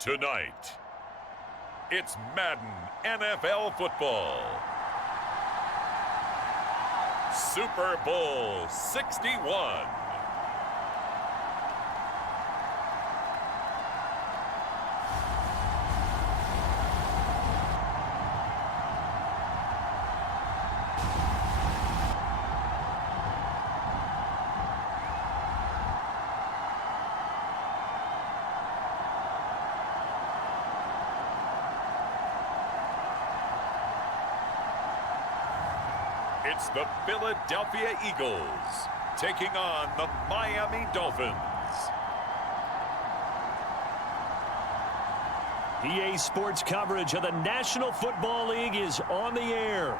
Tonight, it's Madden NFL football. Super Bowl 61. It's the Philadelphia Eagles taking on the Miami Dolphins. EA Sports coverage of the National Football League is on the air.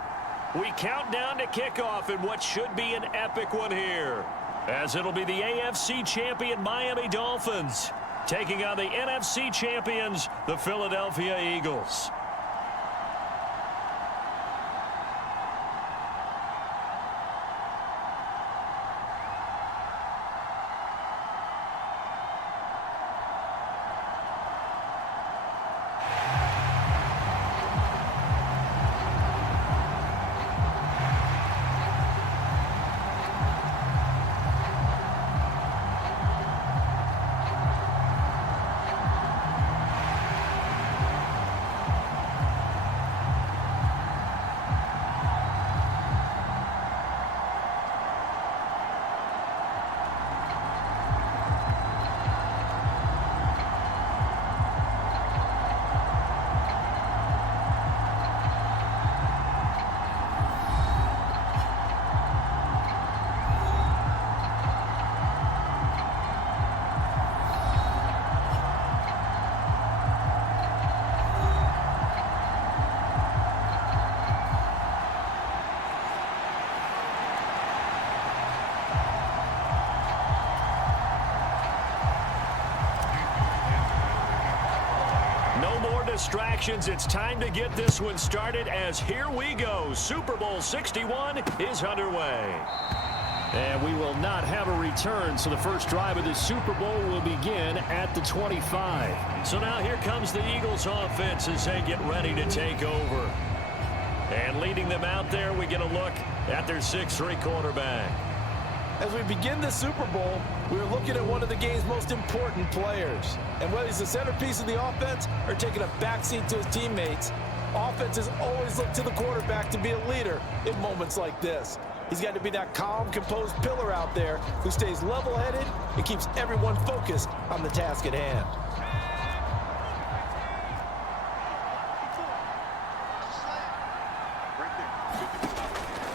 We count down to kickoff in what should be an epic one here, as it'll be the AFC champion Miami Dolphins taking on the NFC champions, the Philadelphia Eagles. Distractions. It's time to get this one started as here we go. Super Bowl 61 is underway. And we will not have a return, so the first drive of the Super Bowl will begin at the 25. So now here comes the Eagles offense as they get ready to take over. And leading them out there, we get a look at their 6'3" quarterback. As we begin the Super Bowl, we're looking at one of the game's most important players. And whether he's the centerpiece of the offense or taking a backseat to his teammates, offenses always look to the quarterback to be a leader in moments like this. He's got to be that calm, composed pillar out there who stays level-headed and keeps everyone focused on the task at hand.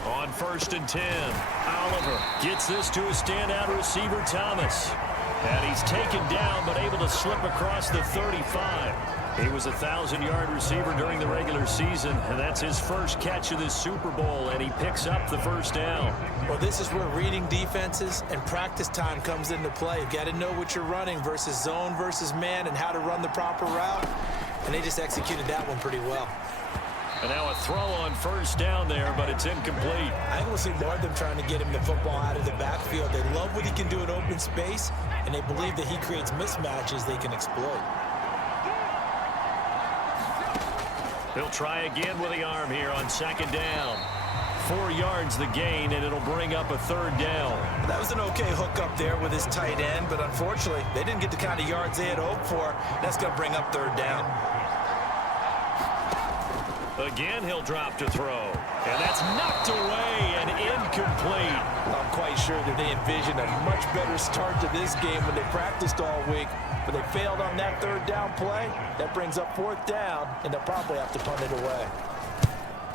On 1st and 10, Oliver gets this to a standout receiver, Thomas. And he's taken down, but able to slip across the 35. He was a 1,000-yard receiver during the regular season, and that's his first catch of this Super Bowl, and he picks up the first down. Well, this is where reading defenses and practice time comes into play. You've got to know what you're running versus zone versus man and how to run the proper route, and they just executed that one pretty well. And now a throw on 1st down there, but it's incomplete. I think we'll see more of them trying to get him the football out of the backfield. They love what he can do in open space, and they believe that he creates mismatches they can exploit. He'll try again with the arm here on 2nd down. 4 yards the gain, and it'll bring up a 3rd down. That was an okay hook up there with his tight end, but unfortunately, they didn't get the kind of yards they had hoped for. That's going to bring up 3rd down. Again, he'll drop to throw. And that's knocked away and incomplete. I'm quite sure that they envisioned a much better start to this game when they practiced all week, but they failed on that 3rd down play. That brings up 4th down, and they'll probably have to punt it away.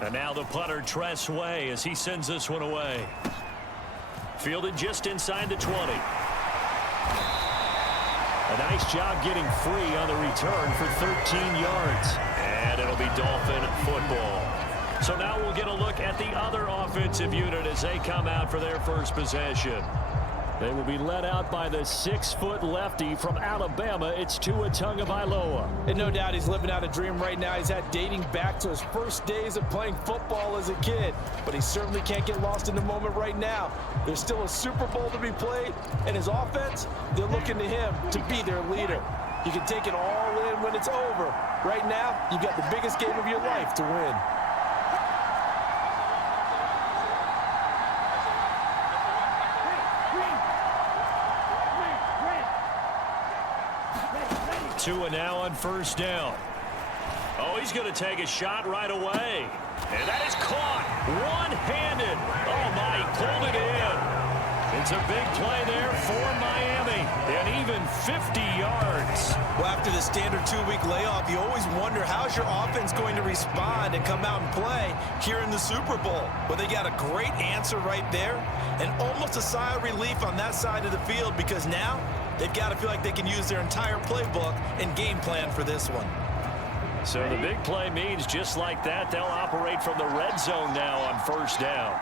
And now the punter, Tress Way, as he sends this one away. Fielded just inside the 20. A nice job getting free on the return for 13 yards. And it'll be Dolphin football. So now we'll get a look at the other offensive unit as they come out for their first possession. They will be led out by the 6-foot lefty from Alabama. It's Tua Tagovailoa. And no doubt he's living out a dream right now. He's had dating back to his first days of playing football as a kid. But he certainly can't get lost in the moment right now. There's still a Super Bowl to be played. And his offense, they're looking to him to be their leader. You can take it all in when it's over. Right now, you've got the biggest game of your life to win. Tua now on first down. Oh, he's going to take a shot right away. And that is caught one-handed. Oh, my, he pulled it in. It's a big play there for Miami. And even 50 yards. Well, after the standard 2-week layoff, you always wonder how's your offense going to respond and come out and play here in the Super Bowl. Well, they got a great answer right there and almost a sigh of relief on that side of the field because now they've got to feel like they can use their entire playbook and game plan for this one. So the big play means just like that, they'll operate from the red zone now on first down.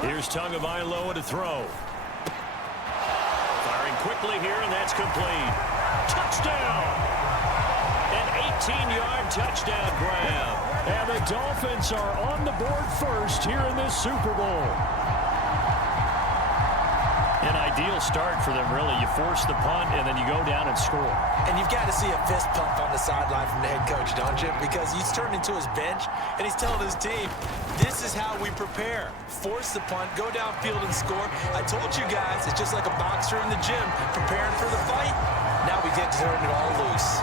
Here's Tagovailoa to throw. Firing quickly here, and that's complete. Touchdown! An 18-yard touchdown grab. And the Dolphins are on the board first here in this Super Bowl. An ideal start for them, really. You force the punt, and then you go down and score. And you've got to see a fist pump on the sideline from the head coach, don't you? Because he's turned into his bench, and he's telling his team, this is how we prepare. Force the punt, go downfield and score. I told you guys, it's just like a boxer in the gym preparing for the fight. Now we get to turn it all loose.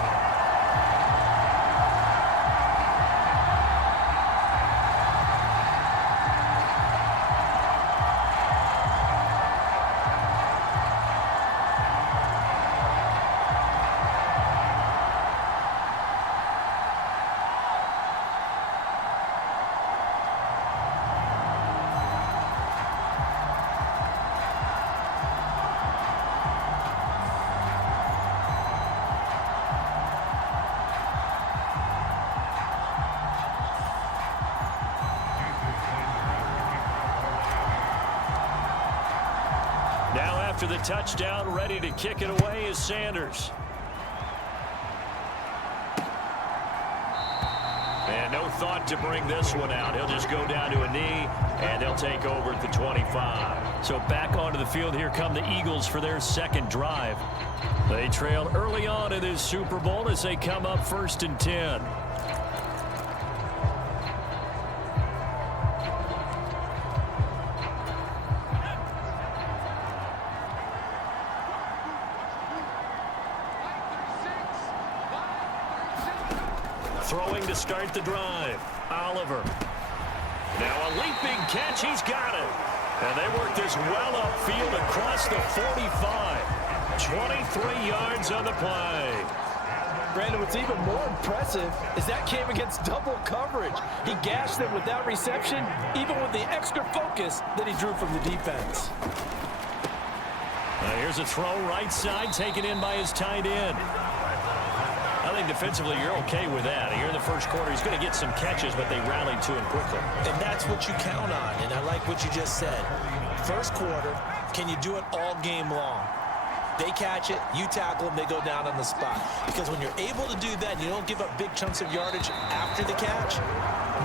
Now after the touchdown, ready to kick it away is Sanders. And no thought to bring this one out. He'll just go down to a knee, and they'll take over at the 25. So back onto the field, here come the Eagles for their second drive. They trailed early on in this Super Bowl as they come up 1st and 10. Throwing to start the drive. Oliver. Now a leaping catch. He's got it. And they work this well upfield across the 45. 23 yards on the play. Brandon, what's even more impressive is that came against double coverage. He gashed them with that reception, even with the extra focus that he drew from the defense. Here's a throw right side, taken in by his tight end. I think defensively you're okay with that. Here in the first quarter, he's going to get some catches, but they rallied to him quickly. And that's what you count on, and I like what you just said. First quarter, can you do it all game long? They catch it, you tackle them, they go down on the spot. Because when you're able to do that, you don't give up big chunks of yardage after the catch,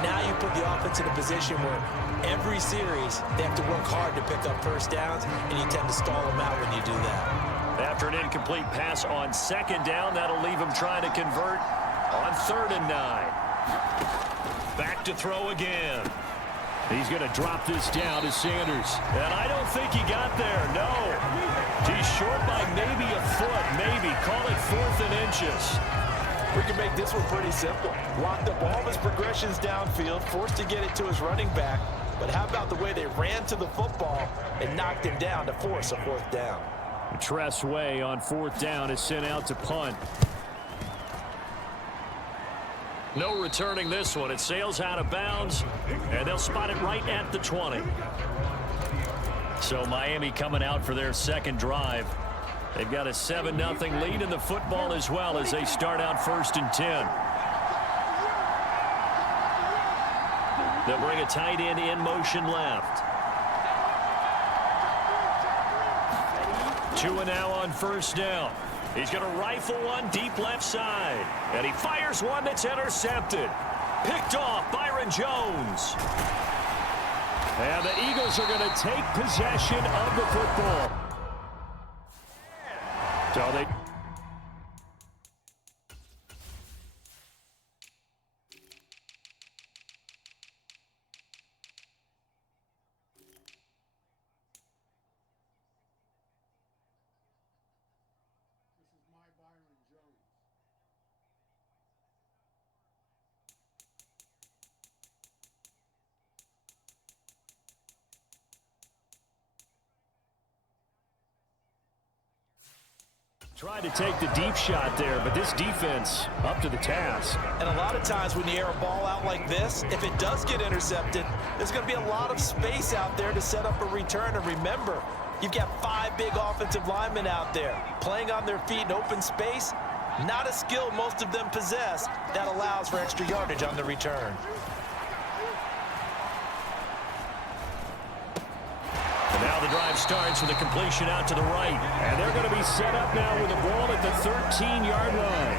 now you put the offense in a position where every series they have to work hard to pick up first downs, and you tend to stall them out when you do that. After an incomplete pass on second down, that'll leave him trying to convert on 3rd and 9. Back to throw again. He's going to drop this down to Sanders. And I don't think he got there, no. He's short by maybe a foot, maybe. Call it 4th and inches. We can make this one pretty simple. Locked up all of his progressions downfield, forced to get it to his running back. But how about the way they ran to the football and knocked him down to force a 4th down? Tress Way on 4th down is sent out to punt. No returning this one. It sails out of bounds, and they'll spot it right at the 20. So Miami coming out for their second drive. They've got a 7-0 lead in the football as well as they start out 1st and 10. They'll bring a tight end in motion left. Tua now on 1st down. He's going to rifle one deep left side. And he fires one that's intercepted. Picked off Byron Jones. And the Eagles are going to take possession of the football. So they... Tried to take the deep shot there, but this defense up to the task. And a lot of times when you air a ball out like this, if it does get intercepted, there's going to be a lot of space out there to set up a return. And remember, you've got 5 big offensive linemen out there playing on their feet in open space. Not a skill most of them possess that allows for extra yardage on the return. Now the drive starts with a completion out to the right. And they're going to be set up now with the ball at the 13-yard line.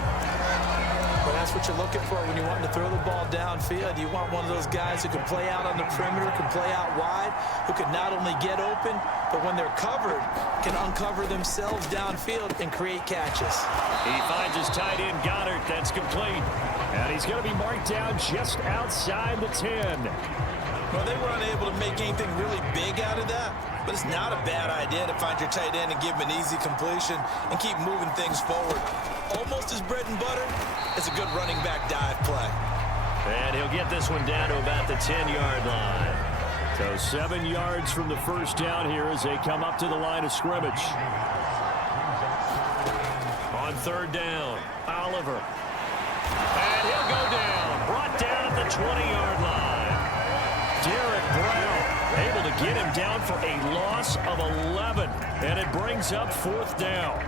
Well, that's what you're looking for when you want to throw the ball downfield. You want one of those guys who can play out on the perimeter, can play out wide, who can not only get open, but when they're covered, can uncover themselves downfield and create catches. He finds his tight end, Goddard. That's complete. And he's going to be marked down just outside the 10. Well, they were unable to make anything really big out of that, but it's not a bad idea to find your tight end and give him an easy completion and keep moving things forward. Almost as bread and butter as a good running back dive play. And he'll get this one down to about the 10-yard line. So 7 yards from the first down here as they come up to the line of scrimmage. On third down, Oliver. And he'll go down. Brought down at the 20-yard line. Derek Brown able to get him down for a loss of 11. And it brings up fourth down.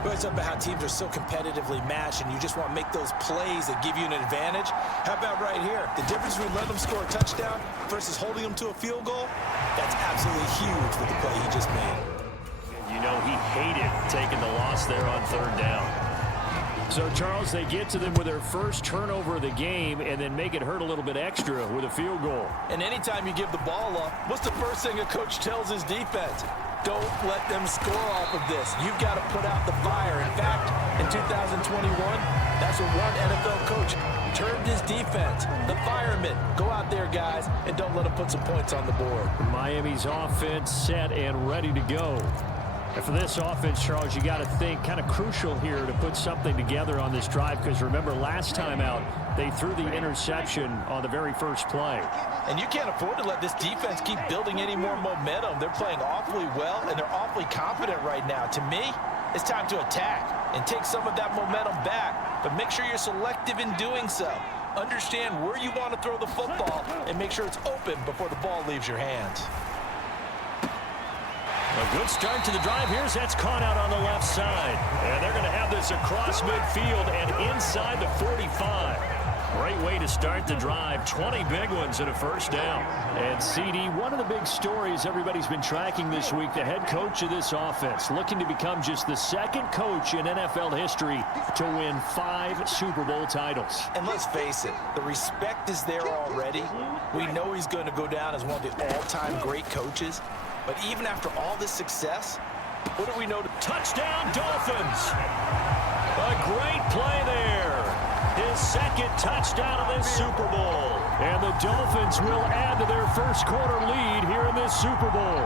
We always talk about how teams are so competitively matched and you just want to make those plays that give you an advantage. How about right here? The difference between letting them score a touchdown versus holding them to a field goal, that's absolutely huge with the play he just made. You know, he hated taking the loss there on third down. So, Charles, they get to them with their first turnover of the game and then make it hurt a little bit extra with a field goal. And anytime you give the ball up, what's the first thing a coach tells his defense? Don't let them score off of this. You've got to put out the fire. In fact, in 2021, that's what one NFL coach termed his defense. The firemen. Go out there, guys, and don't let them put some points on the board. Miami's offense set and ready to go. And for this offense, Charles, you got to think kind of crucial here to put something together on this drive because remember last time out they threw the interception on the very first play. And you can't afford to let this defense keep building any more momentum. They're playing awfully well and they're awfully confident right now. To me, it's time to attack and take some of that momentum back, but make sure you're selective in doing so. Understand where you want to throw the football and make sure it's open before the ball leaves your hands. A good start to the drive. Here's that's caught out on the left side. And they're going to have this across midfield and inside the 45. Great way to start the drive. 20 big ones and a first down. And CD, one of the big stories everybody's been tracking this week, the head coach of this offense, looking to become just the second coach in NFL history to win 5 Super Bowl titles. And let's face it, the respect is there already. We know he's going to go down as one of the all-time great coaches. But even after all this success, what do we know? Touchdown, Dolphins! A great play there. His second touchdown of this Super Bowl. And the Dolphins will add to their first quarter lead here in this Super Bowl.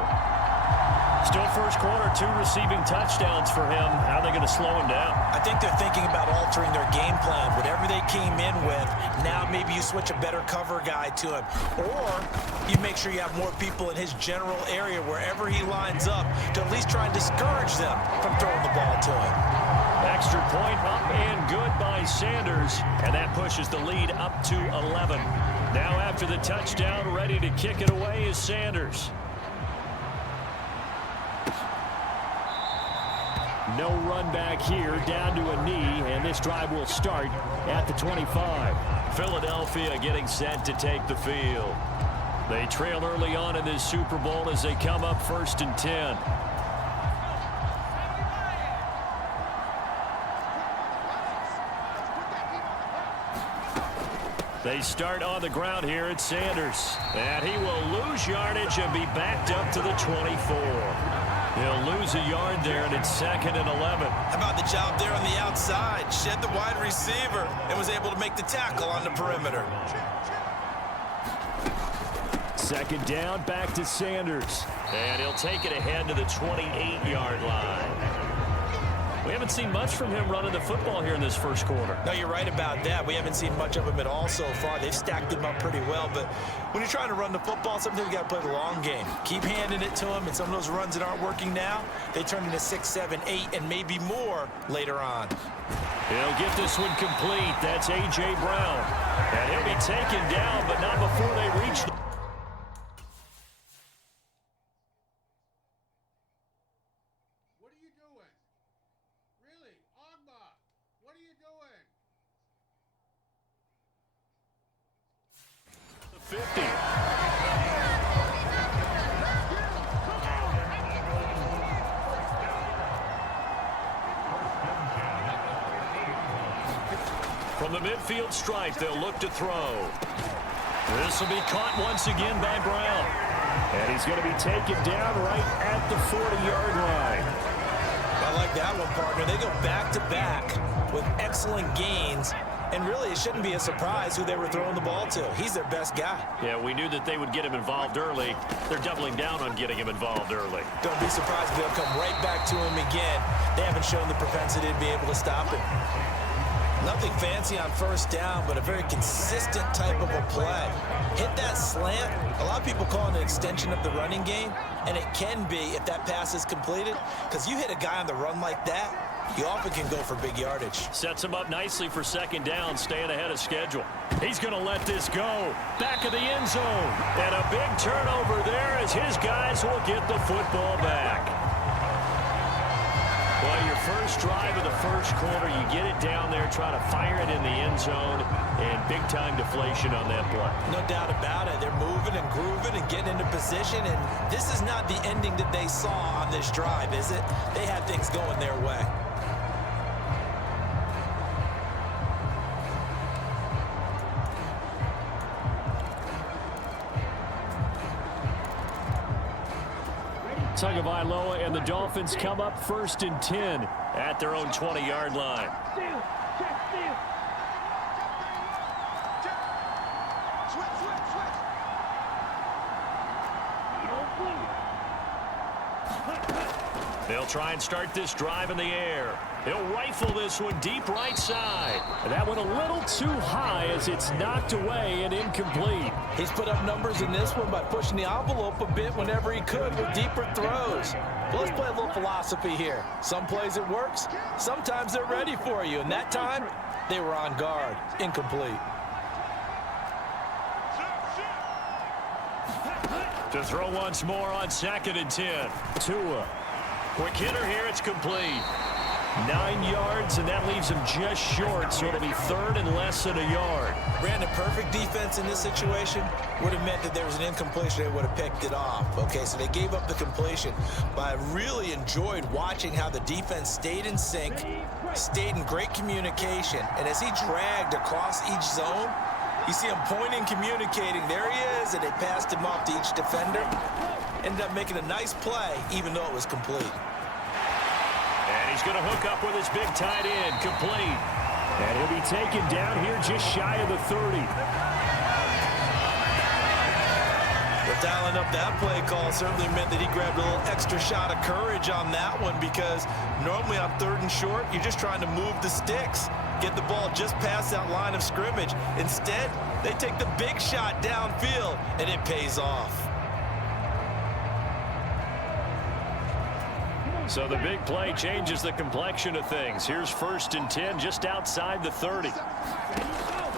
Still first quarter, 2 receiving touchdowns for him. How are they going to slow him down? I think they're thinking about altering their game plan. Whatever they came in with, now maybe you switch a better cover guy to him. Or you make sure you have more people in his general area wherever he lines up to at least try and discourage them from throwing the ball to him. Extra point up and good by Sanders. And that pushes the lead up to 11. Now after the touchdown, ready to kick it away is Sanders. No run back here, down to a knee, and this drive will start at the 25. Philadelphia getting set to take the field. They trail early on in this Super Bowl as they come up 1st and 10. They start on the ground here at Sanders. And he will lose yardage and be backed up to the 24. He'll lose a yard there, and it's 2nd and 11. How about the job there on the outside? Shed the wide receiver and was able to make the tackle on the perimeter. 2nd down, back to Sanders. And he'll take it ahead to the 28-yard line. We haven't seen much from him running the football here in this first quarter. No, you're right about that. We haven't seen much of him at all so far. They've stacked him up pretty well. But when you're trying to run the football, sometimes you got to play the long game. Keep handing it to him, and some of those runs that aren't working now, they turn into 6, 7, 8, and maybe more later on. He'll get this one complete. That's A.J. Brown. And he'll be taken down, but not before they reach the... What are you doing? 50. From the midfield stripe, they'll look to throw. This will be caught once again by Brown. And he's going to be taken down right at the 40-yard line. I like that one, partner. They go back-to-back with excellent gains. And really, it shouldn't be a surprise who they were throwing the ball to. He's their best guy. Yeah, we knew that they would get him involved early. They're doubling down on getting him involved early. Don't be surprised if they'll come right back to him again. They haven't shown the propensity to be able to stop him. Nothing fancy on first down, but a very consistent type of a play. Hit that slant. A lot of people call it an extension of the running game, and it can be if that pass is completed, because you hit a guy on the run like that, you often can go for big yardage. Sets him up nicely for second down, staying ahead of schedule. He's going to let this go. Back of the end zone. And a big turnover there as his guys will get the football back. Well, your first drive of the first quarter, you get it down there, try to fire it in the end zone, and big-time deflation on that play. No doubt about it. They're moving and grooving and getting into position, and this is not the ending that they saw on this drive, is it? They had things going their way. Tagovailoa and the Dolphins come up 1st and 10 at their own 20-yard line. They'll try and start this drive in the air. He'll rifle this one deep right side. That one a little too high as it's knocked away and incomplete. He's put up numbers in this one by pushing the envelope a bit whenever he could with deeper throws. Well, let's play a little philosophy here. Some plays it works, sometimes they're ready for you, and that time they were on guard. Incomplete. To throw once more on 2nd and 10. Tua. Quick hitter here, it's complete. 9 yards, and that leaves him just short, so it'll be 3rd and less than a yard. Brandon, perfect defense in this situation would have meant that there was an incompletion. They would have picked it off. Okay, so they gave up the completion. But I really enjoyed watching how the defense stayed in sync, stayed in great communication, and as he dragged across each zone, you see him pointing, communicating. There he is, and they passed him off to each defender. Ended up making a nice play, even though it was complete. And he's going to hook up with his big tight end, complete. And he'll be taken down here just shy of the 30. Well, dialing up that play call certainly meant that he grabbed a little extra shot of courage on that one, because normally on 3rd and short, you're just trying to move the sticks, get the ball just past that line of scrimmage. Instead, they take the big shot downfield, and it pays off. So the big play changes the complexion of things. Here's 1st and 10 just outside the 30.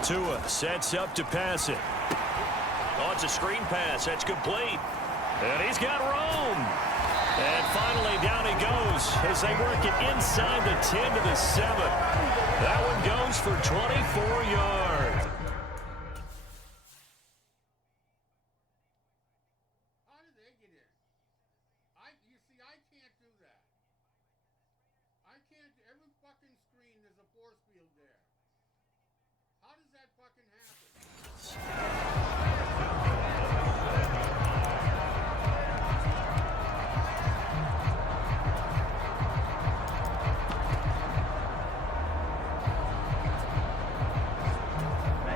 Tua sets up to pass it. Oh, it's a screen pass. That's complete. And he's got room. And finally down he goes as they work it inside the 10 to the 7. That one goes for 24 yards. How did they get in? You see, I can't do that. I can't. Every fucking screen, there's a force field there. How does that fucking happen?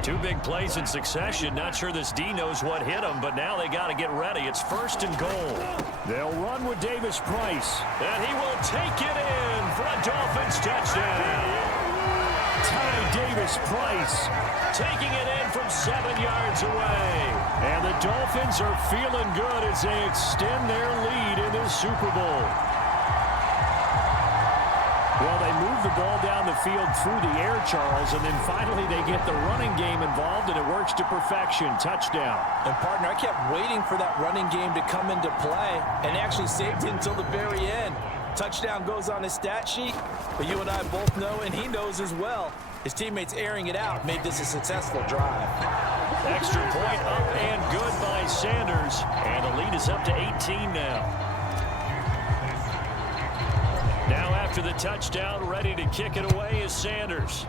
Two big plays in succession. Not sure this D knows what hit him, but now they got to get ready. It's 1st and goal. They'll run with Davis Price, and he will take it in for a Dolphins touchdown. Ty Davis Price taking it in from 7 yards away. And the Dolphins are feeling good as they extend their lead in this Super Bowl. Well, they move the ball down the field through the air, Charles, and then finally they get the running game involved, and it works to perfection. Touchdown. And, partner, I kept waiting for that running game to come into play and actually saved it until the very end. Touchdown goes on his stat sheet, but you and I both know, and he knows as well, his teammates airing it out made this a successful drive. Extra point up and good by Sanders, and the lead is up to 18 now. Now after the touchdown, ready to kick it away is Sanders.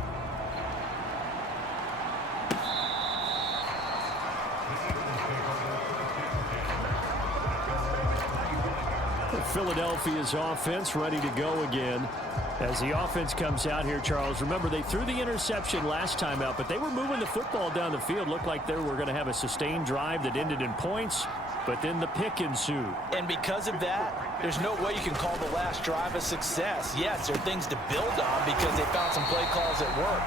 Philadelphia's offense ready to go again. As the offense comes out here, Charles, remember they threw the interception last time out, but they were moving the football down the field. Looked like they were going to have a sustained drive that ended in points, but then the pick ensued. And because of that, there's no way you can call the last drive a success. Yes, there are things to build on because they found some play calls that work.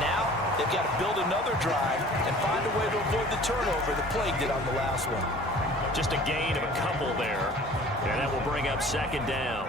Now, they've got to build another drive and find a way to avoid the turnover the Plague did on the last one. Just a gain of a couple there, and that will bring up 2nd down.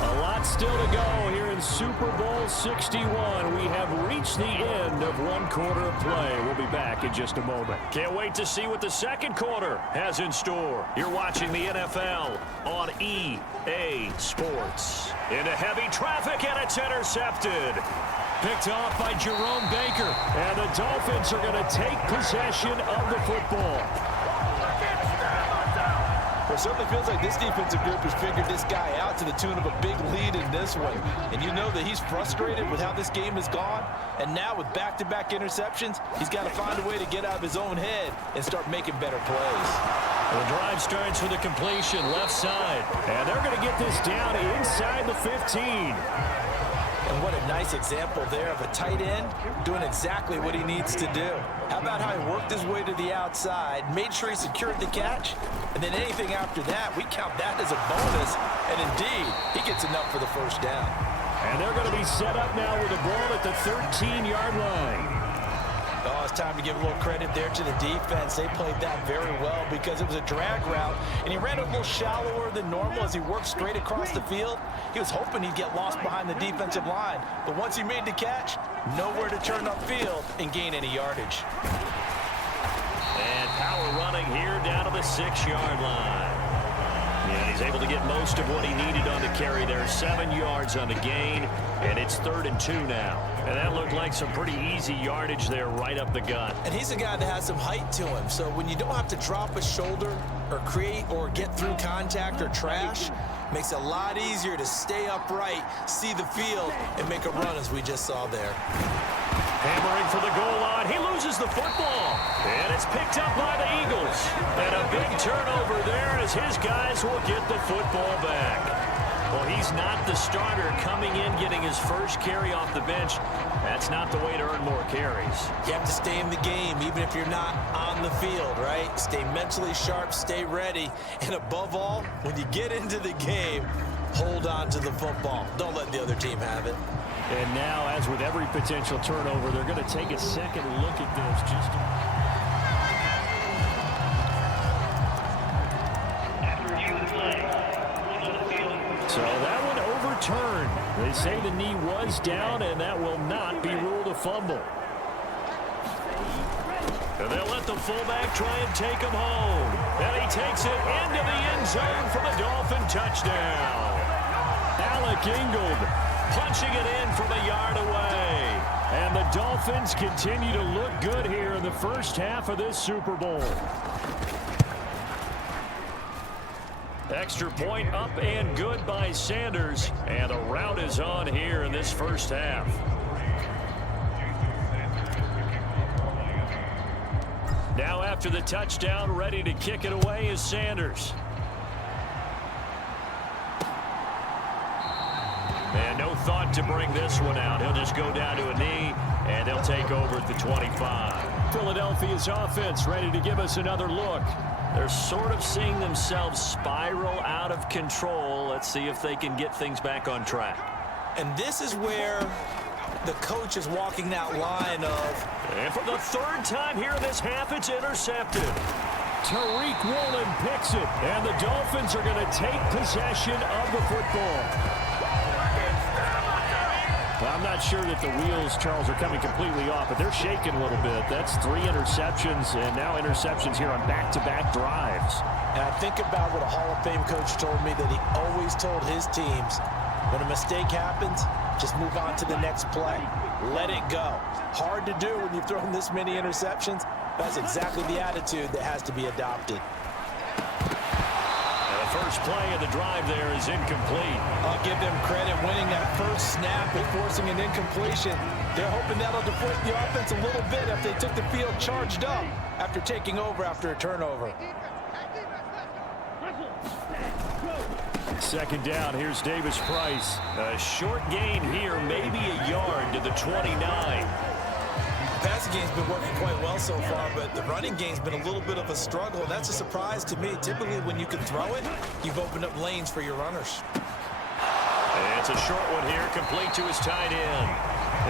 A lot still to go here in Super Bowl 61. We have reached the end of one quarter of play. We'll be back in just a moment. Can't wait to see what the second quarter has in store. You're watching the NFL on EA Sports. Into heavy traffic, and it's intercepted. Picked off by Jerome Baker. And the Dolphins are going to take possession of the football. Well, it certainly feels like this defensive group has figured this guy out to the tune of a big lead in this one. And you know that he's frustrated with how this game has gone. And now with back-to-back interceptions, he's got to find a way to get out of his own head and start making better plays. The drive starts with a completion left side. And they're going to get this down inside the 15. And what a nice example there of a tight end doing exactly what he needs to do. How about how he worked his way to the outside, made sure he secured the catch, and then anything after that, we count that as a bonus. And indeed, he gets enough for the first down. And they're going to be set up now with the ball at the 13-yard line. Oh, it's time to give a little credit there to the defense. They played that very well because it was a drag route, and he ran a little shallower than normal as he worked straight across the field. He was hoping he'd get lost behind the defensive line, but once he made the catch, nowhere to turn upfield and gain any yardage. And power running here down to the 6-yard line. And he's able to get most of what he needed on the carry there. 7 yards on the gain, and it's 3rd and 2 now. And that looked like some pretty easy yardage there right up the gut. And he's a guy that has some height to him, so when you don't have to drop a shoulder or create or get through contact or trash, makes it a lot easier to stay upright, see the field, and make a run as we just saw there. Hammering for the goal line. He loses the football. And it's picked up by the Eagles. And a big turnover there as his guys will get the football back. Well, he's not the starter coming in, getting his first carry off the bench. That's not the way to earn more carries. You have to stay in the game, even if you're not on the field, right? Stay mentally sharp, stay ready. And above all, when you get into the game, hold on to the football. Don't let the other team have it. And now, as with every potential turnover, they're going to take a second look at this. So that one overturned. They say the knee was down, and that will not be ruled a fumble. And they'll let the fullback try and take him home. And he takes it into the end zone for the Dolphin touchdown. Alec Ingold punching it in from a yard away. And the Dolphins continue to look good here in the first half of this Super Bowl. Extra point up and good by Sanders. And the rout is on here in this first half. Now after the touchdown, ready to kick it away is And no thought to bring this one out. He'll just go down to a knee, and they'll take over at the 25. Philadelphia's offense ready to give us another look. They're sort of seeing themselves spiral out of control. Let's see if they can get things back on track. And this is where the coach is walking that line of... And for the third time here in this half, it's intercepted. Tariq Woolen picks it, and the Dolphins are going to take possession of the football. Well, I'm not sure that the wheels, Charles, are coming completely off, but they're shaking a little bit. That's 3 interceptions, and now interceptions here on back-to-back drives. And I think about what a Hall of Fame coach told me, that he always told his teams, when a mistake happens, just move on to the next play. Let it go. Hard to do when you've thrown this many interceptions. That's exactly the attitude that has to be adopted. The first play of the drive there is incomplete. I'll give them credit winning that first snap and forcing an incompletion. They're hoping that'll deflate the offense a little bit if they took the field charged up after taking over after a turnover. Second down, here's Davis Price. A short gain here, maybe a yard to the 29. The passing game's been working quite well so far, but the running game's been a little bit of a struggle. That's a surprise to me. Typically, when you can throw it, you've opened up lanes for your runners. And it's a short one here, complete to his tight end.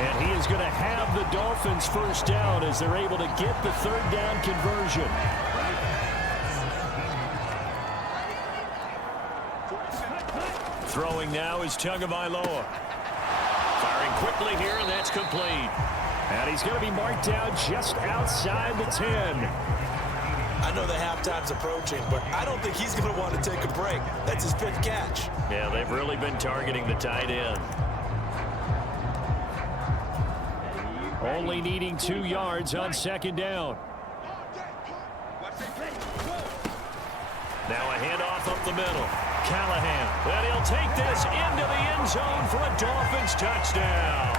And he is going to have the Dolphins first down as they're able to get the third down conversion. Throwing now is Tagovailoa. Firing quickly here, and that's complete. And he's going to be marked down just outside the 10. I know the halftime's approaching, but I don't think he's going to want to take a break. That's his fifth catch. Yeah, they've really been targeting the tight end. Only needing 2 yards on second down. Now a handoff up the middle. Callahan. And he'll take this into the end zone for a Dolphins touchdown.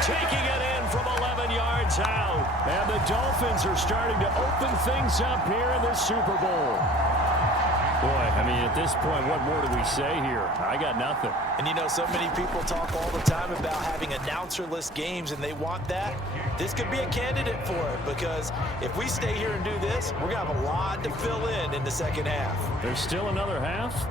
Taking it in from 11 yards out. And the Dolphins are starting to open things up here in the Super Bowl. Boy, I mean, at this point, what more do we say here? I got nothing. And you know, so many people talk all the time about having announcer-less games, and they want that. This could be a candidate for it, because if we stay here and do this, we're going to have a lot to fill in the second half. There's still another half?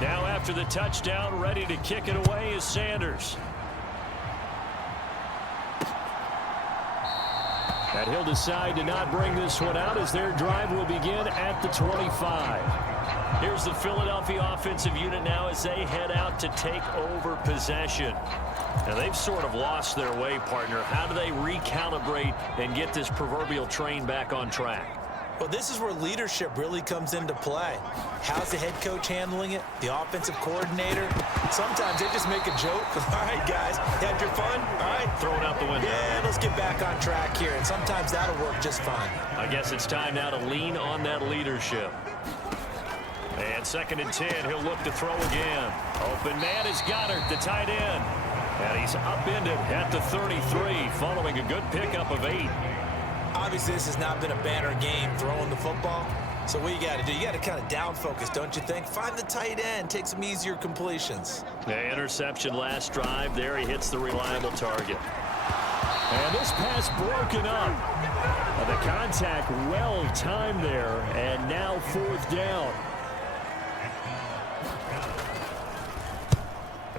Now after the touchdown, ready to kick it away is Sanders. And he'll decide to not bring this one out as their drive will begin at the 25. Here's the Philadelphia offensive unit now as they head out to take over possession. Now they've sort of lost their way, partner. How do they recalibrate and get this proverbial train back on track? Well, this is where leadership really comes into play. How's the head coach handling it? The offensive coordinator? Sometimes they just make a joke. All right, guys, had your fun? All right. Throw it out the window. Yeah, let's get back on track here. And sometimes that'll work just fine. I guess it's time now to lean on that leadership. And 2nd and 10, he'll look to throw again. Open man is Goddard, the tight end. And he's upended at the 33, following a good pickup of 8. Obviously, this has not been a banner game throwing the football. So what you got to do, you got to kind of down focus, don't you think? Find the tight end, take some easier completions. The interception last drive. There he hits the reliable target. And this pass broken up. The contact well timed there, and now 4th down.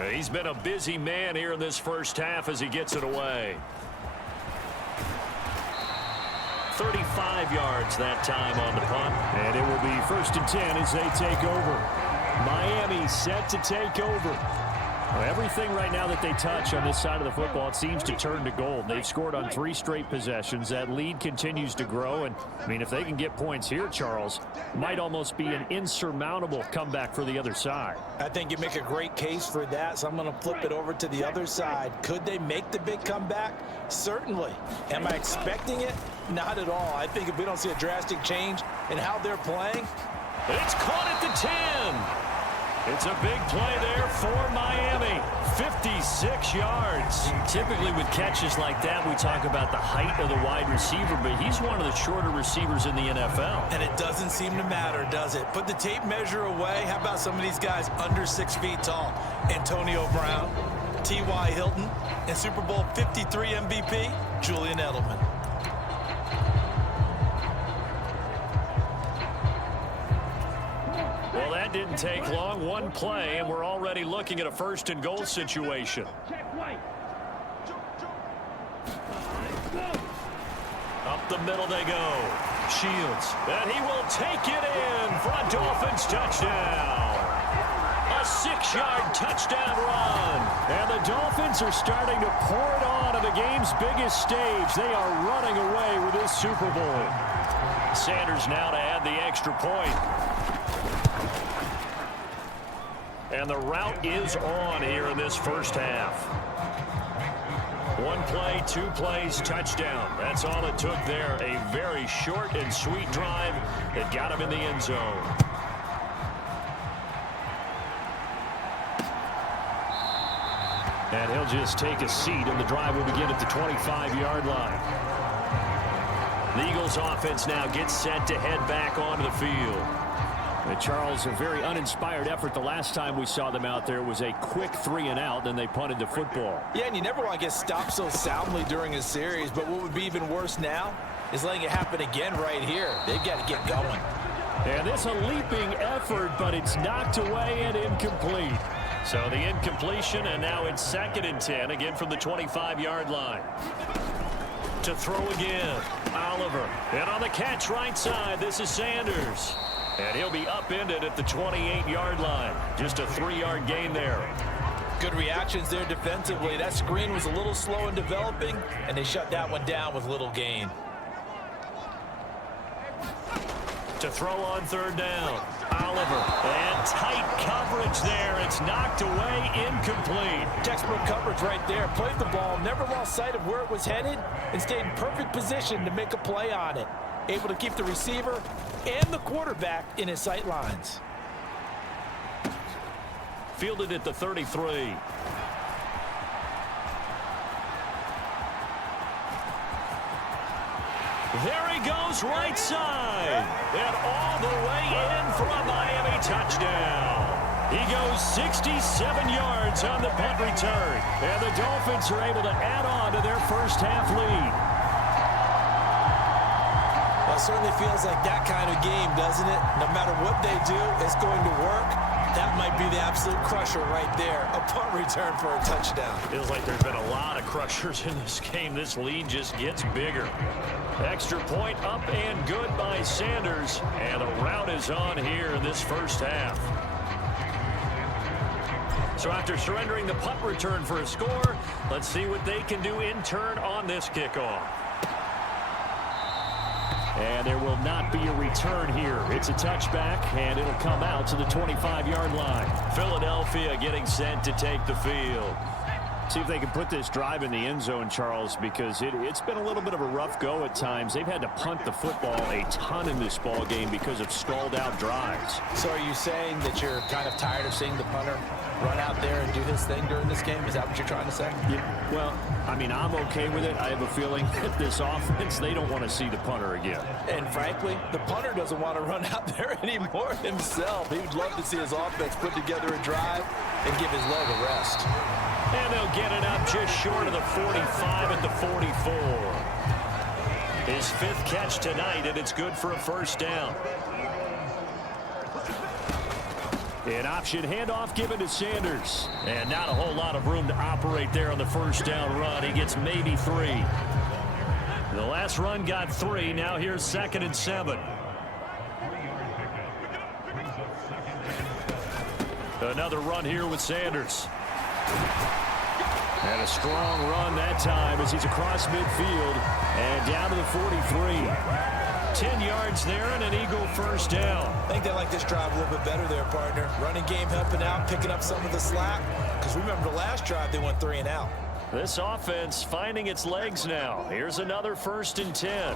He's been a busy man here in this first half as he gets it away. 35 yards that time on the punt. And it will be 1st and 10 as they take over. Miami set to take over. Well, everything right now that they touch on this side of the football, it seems to turn to gold. They've scored on 3 straight possessions. That lead continues to grow. And, I mean, if they can get points here, Charles, might almost be an insurmountable comeback for the other side. I think you make a great case for that, so I'm going to flip it over to the other side. Could they make the big comeback? Certainly. Am I expecting it? Not at all. I think if we don't see a drastic change in how they're playing. It's caught at the 10. It's a big play there for Miami. 56 yards. Typically with catches like that, we talk about the height of the wide receiver, but he's one of the shorter receivers in the NFL. And it doesn't seem to matter, does it? Put the tape measure away. How about some of these guys under 6 feet tall? Antonio Brown, T.Y. Hilton, and Super Bowl 53 MVP, Julian Edelman. Well, that didn't take long. One play, and we're already looking at a first and goal situation. Up the middle they go. Shields. And he will take it in for a Dolphins touchdown. A 6-yard touchdown run. And the Dolphins are starting to pour it on the game's biggest stage. They are running away with this Super Bowl. Sanders now to add the extra point. And the route is on here in this first half. One play, 2 plays, touchdown. That's all it took there. A very short and sweet drive that got him in the end zone. And he'll just take a seat, and the drive will begin at the 25-yard line. The Eagles offense now gets set to head back onto the field. Charles, a very uninspired effort. The last time we saw them out there was a quick 3-and-out, then they punted the football. Yeah, and you never want to get stopped so soundly during a series, but what would be even worse now is letting it happen again right here. They've got to get going. And this a leaping effort, but it's knocked away and incomplete. So the incompletion, and now it's 2nd and 10, again from the 25-yard line. To throw again, Oliver. And on the catch right side, this is Sanders. And he'll be upended at the 28-yard line. Just a 3-yard gain there. Good reactions there defensively. That screen was a little slow in developing, and they shut that one down with little gain. To throw on 3rd down, Oliver. And tight coverage there. It's knocked away, incomplete. Textbook coverage right there. Played the ball, never lost sight of where it was headed, and stayed in perfect position to make a play on it. Able to keep the receiver and the quarterback in his sight lines. Fielded at the 33. There he goes, right side. And all the way in for a Miami touchdown. He goes 67 yards on the punt return. And the Dolphins are able to add on to their first half lead. Well, it certainly feels like that kind of game, doesn't it? No matter what they do, it's going to work. That might be the absolute crusher right there. A punt return for a touchdown. Feels like there's been a lot of crushers in this game. This lead just gets bigger. Extra point up and good by Sanders. And the route is on here in this first half. So after surrendering the punt return for a score, let's see what they can do in turn on this kickoff. And there will not be a return here. It's a touchback, and it'll come out to the 25-yard line. Philadelphia getting set to take the field. See if they can put this drive in the end zone, Charles, because it's been a little bit of a rough go at times. They've had to punt the football a ton in this ball game because of stalled-out drives. So are you saying that you're kind of tired of seeing the punter run out there and do his thing during this game? Is that what you're trying to say? Yeah, well, I mean, I'm okay with it. I have a feeling that this offense, they don't want to see the punter again. And frankly, the punter doesn't want to run out there anymore himself. He would love to see his offense put together a drive and give his leg a rest. And they'll get it up just short of the 45 at the 44. His 5th catch tonight, and it's good for a first down. An option handoff given to Sanders. And not a whole lot of room to operate there on the first down run. He gets maybe 3. The last run got 3. Now here's 2nd and 7. Another run here with Sanders. And a strong run that time as he's across midfield and down to the 43. 10 yards there and an Eagle first down. I think they like this drive a little bit better there, partner. Running game helping out, picking up some of the slack. Because remember the last drive, they went 3-and-out. This offense finding its legs now. Here's another 1st and 10.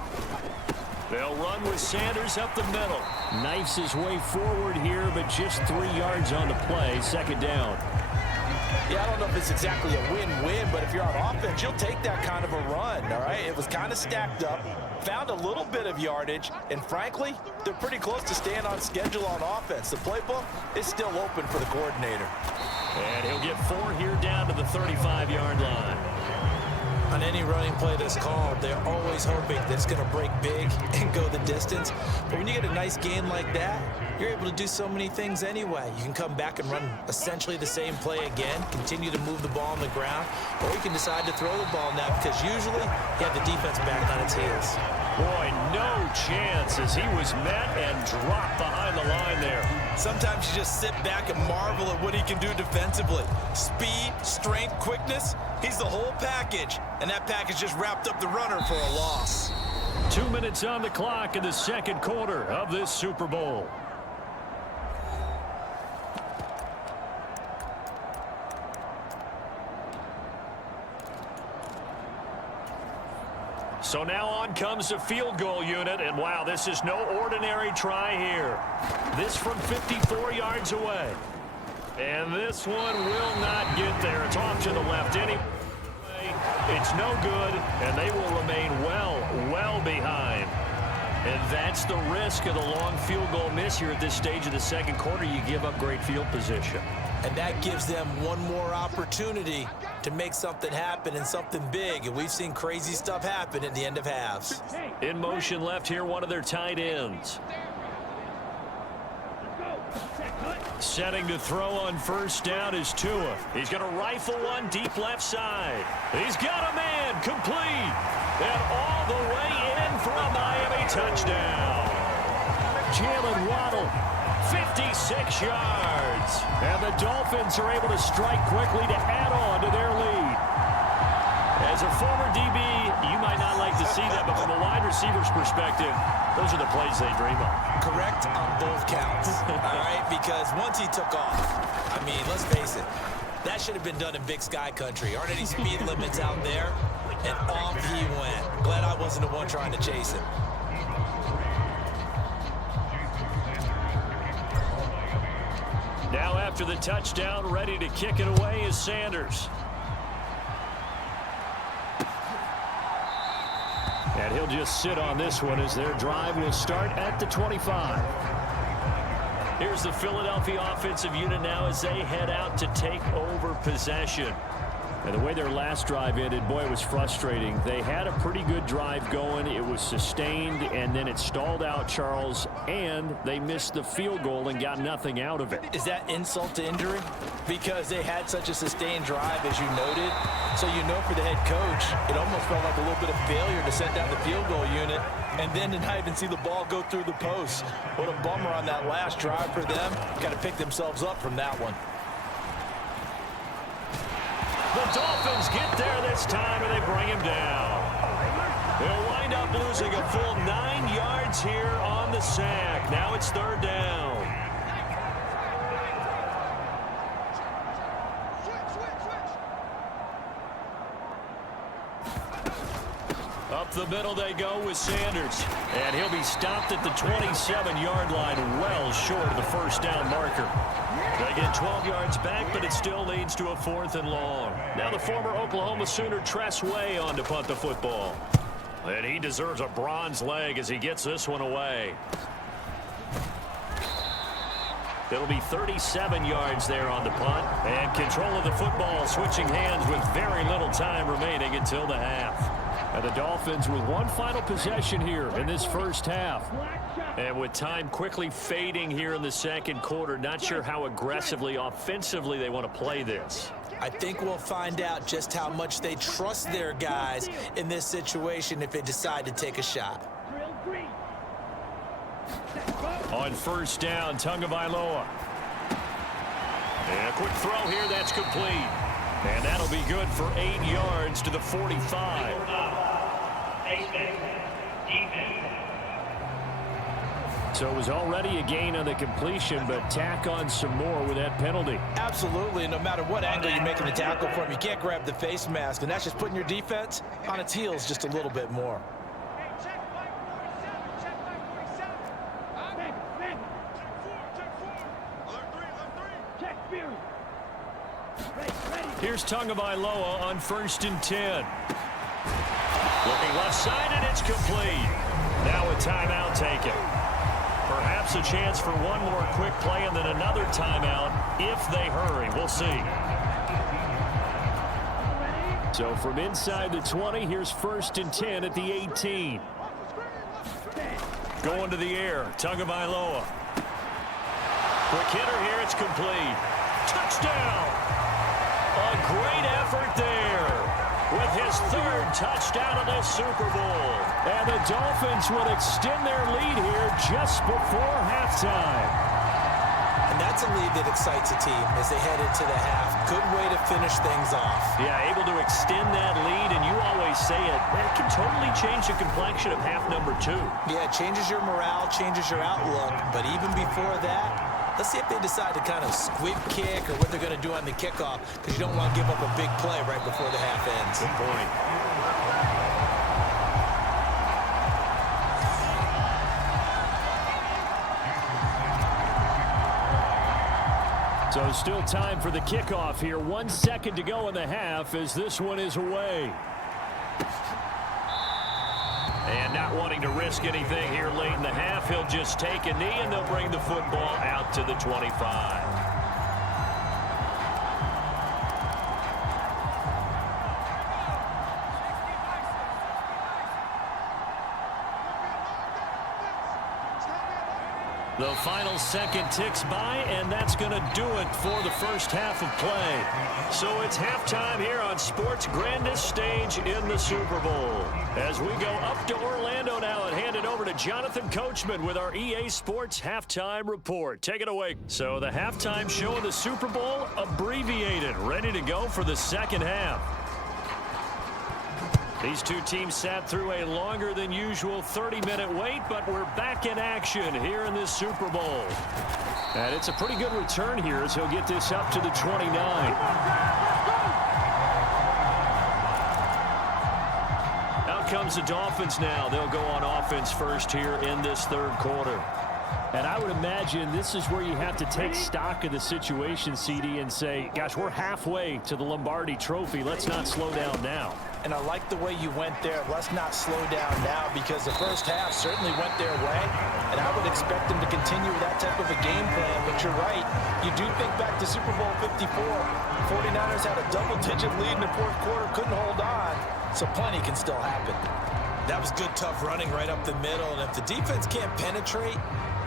They'll run with Sanders up the middle. Knifes his way forward here, but just 3 yards on the play. Second down. Yeah, I don't know if it's exactly a win-win, but if you're on offense, you'll take that kind of a run, all right? It was kind of stacked up, found a little bit of yardage, and frankly, they're pretty close to staying on schedule on offense. The playbook is still open for the coordinator. And he'll get 4 here down to the 35-yard line. On any running play that's called, they're always hoping that it's going to break big and go the distance. But when you get a nice gain like that, you're able to do so many things anyway. You can come back and run essentially the same play again, continue to move the ball on the ground, or you can decide to throw the ball now because usually you have the defense back on its heels. Boy, no chance as he was met and dropped behind the line there. Sometimes you just sit back and marvel at what he can do defensively. Speed, strength, quickness, he's the whole package. And that package just wrapped up the runner for a loss. 2 minutes on the clock in the second quarter of this Super Bowl. So now on comes the field goal unit, and wow, this is no ordinary try here. This from 54 yards away. And this one will not get there. It's off to the left anyway. It's no good, and they will remain well behind. And that's the risk of the long field goal miss here at this stage of the second quarter. You give up great field position. And that gives them one more opportunity to make something happen and something big. And we've seen crazy stuff happen at the end of halves. In motion left here, one of their tight ends. Setting to throw on first down is Tua. He's going to rifle one deep left side. He's got a man complete. And all the way in for a Miami touchdown. Jalen Waddle, 56 yards. And the Dolphins are able to strike quickly to add on to their lead. As a former DB, you might not like to see that, but from a wide receiver's perspective, those are the plays they dream of. Correct on both counts, all right? Because once he took off, I mean, let's face it, that should have been done in Big Sky country. Aren't any speed limits out there? And off he went. Glad I wasn't the one trying to chase him. Now after the touchdown, ready to kick it away is Sanders. And he'll just sit on this one as their drive will start at the 25. Here's the Philadelphia offensive unit now as they head out to take over possession. And the way their last drive ended, boy, it was frustrating. They had a pretty good drive going. It was sustained, and then it stalled out, Charles, and they missed the field goal and got nothing out of it. Is that insult to injury? Because they had such a sustained drive, as you noted. So you know for the head coach, it almost felt like a little bit of failure to set down the field goal unit and then to not even see the ball go through the post. What a bummer on that last drive for them. Got to pick themselves up from that one. The Dolphins get there this time, and they bring him down. They'll wind up losing a full 9 yards here on the sack. Now it's third down. Up the middle they go with Sanders. And he'll be stopped at the 27-yard line, well short of the first down marker. They get 12 yards back, but it still leads to a 4th and long. Now the former Oklahoma Sooner Tress Way on to punt the football. And he deserves a bronze leg as he gets this one away. It'll be 37 yards there on the punt. And control of the football switching hands with very little time remaining until the half. And the Dolphins with one final possession here in this first half. And with time quickly fading here in the second quarter, not sure how aggressively, offensively they want to play this. I think we'll find out just how much they trust their guys in this situation if they decide to take a shot. On first down, Tagovailoa. And a quick throw here, that's complete. And that'll be good for 8 yards to the 45. So it was already a gain on the completion, but tack on some more with that penalty. Absolutely. No matter what angle you're making the tackle from, you can't grab the face mask, and that's just putting your defense on its heels just a little bit more. Here's Tagovailoa on 1st and 10. Looking left side, and it's complete. Now a timeout taken. Perhaps a chance for one more quick play and then another timeout if they hurry. We'll see. So from inside the 20, here's 1st and 10 at the 18. Going to the air, Tagovailoa. Quick hitter here, it's complete. Touchdown! A great effort there with his 3rd touchdown of this Super Bowl. And the Dolphins will extend their lead here just before halftime. And that's a lead that excites a team as they head into the half. Good way to finish things off. Yeah, able to extend that lead, and you always say it can totally change the complexion of half number 2. Yeah, it changes your morale, changes your outlook. But even before that, let's see if they decide to kind of squib kick or what they're going to do on the kickoff, because you don't want to give up a big play right before the half ends. Good point. So still time for the kickoff here. 1 second to go in the half as this one is away. And not wanting to risk anything here late in the half, he'll just take a knee and they'll bring the football out to the 25. The final second ticks by, and that's going to do it for the first half of play. So it's halftime here on sports' grandest stage in the Super Bowl. As we go up to Orlando now and hand it over to Jonathan Coachman with our EA Sports Halftime Report. Take it away. So the halftime show of the Super Bowl, abbreviated, ready to go for the second half. These two teams sat through a longer than usual 30-minute wait, but we're back in action here in this Super Bowl. And it's a pretty good return here as he'll get this up to the 29. Out comes the Dolphins now. They'll go on offense first here in this 3rd quarter. And I would imagine this is where you have to take stock of the situation, CD, and say, gosh, we're halfway to the Lombardi Trophy. Let's not slow down now. And I like the way you went there. Let's not slow down now, because the first half certainly went their way. And I would expect them to continue with that type of a game plan. But you're right. You do think back to Super Bowl 54. 49ers had a double-digit lead in the 4th quarter, couldn't hold on. So plenty can still happen. That was good, tough running right up the middle. And if the defense can't penetrate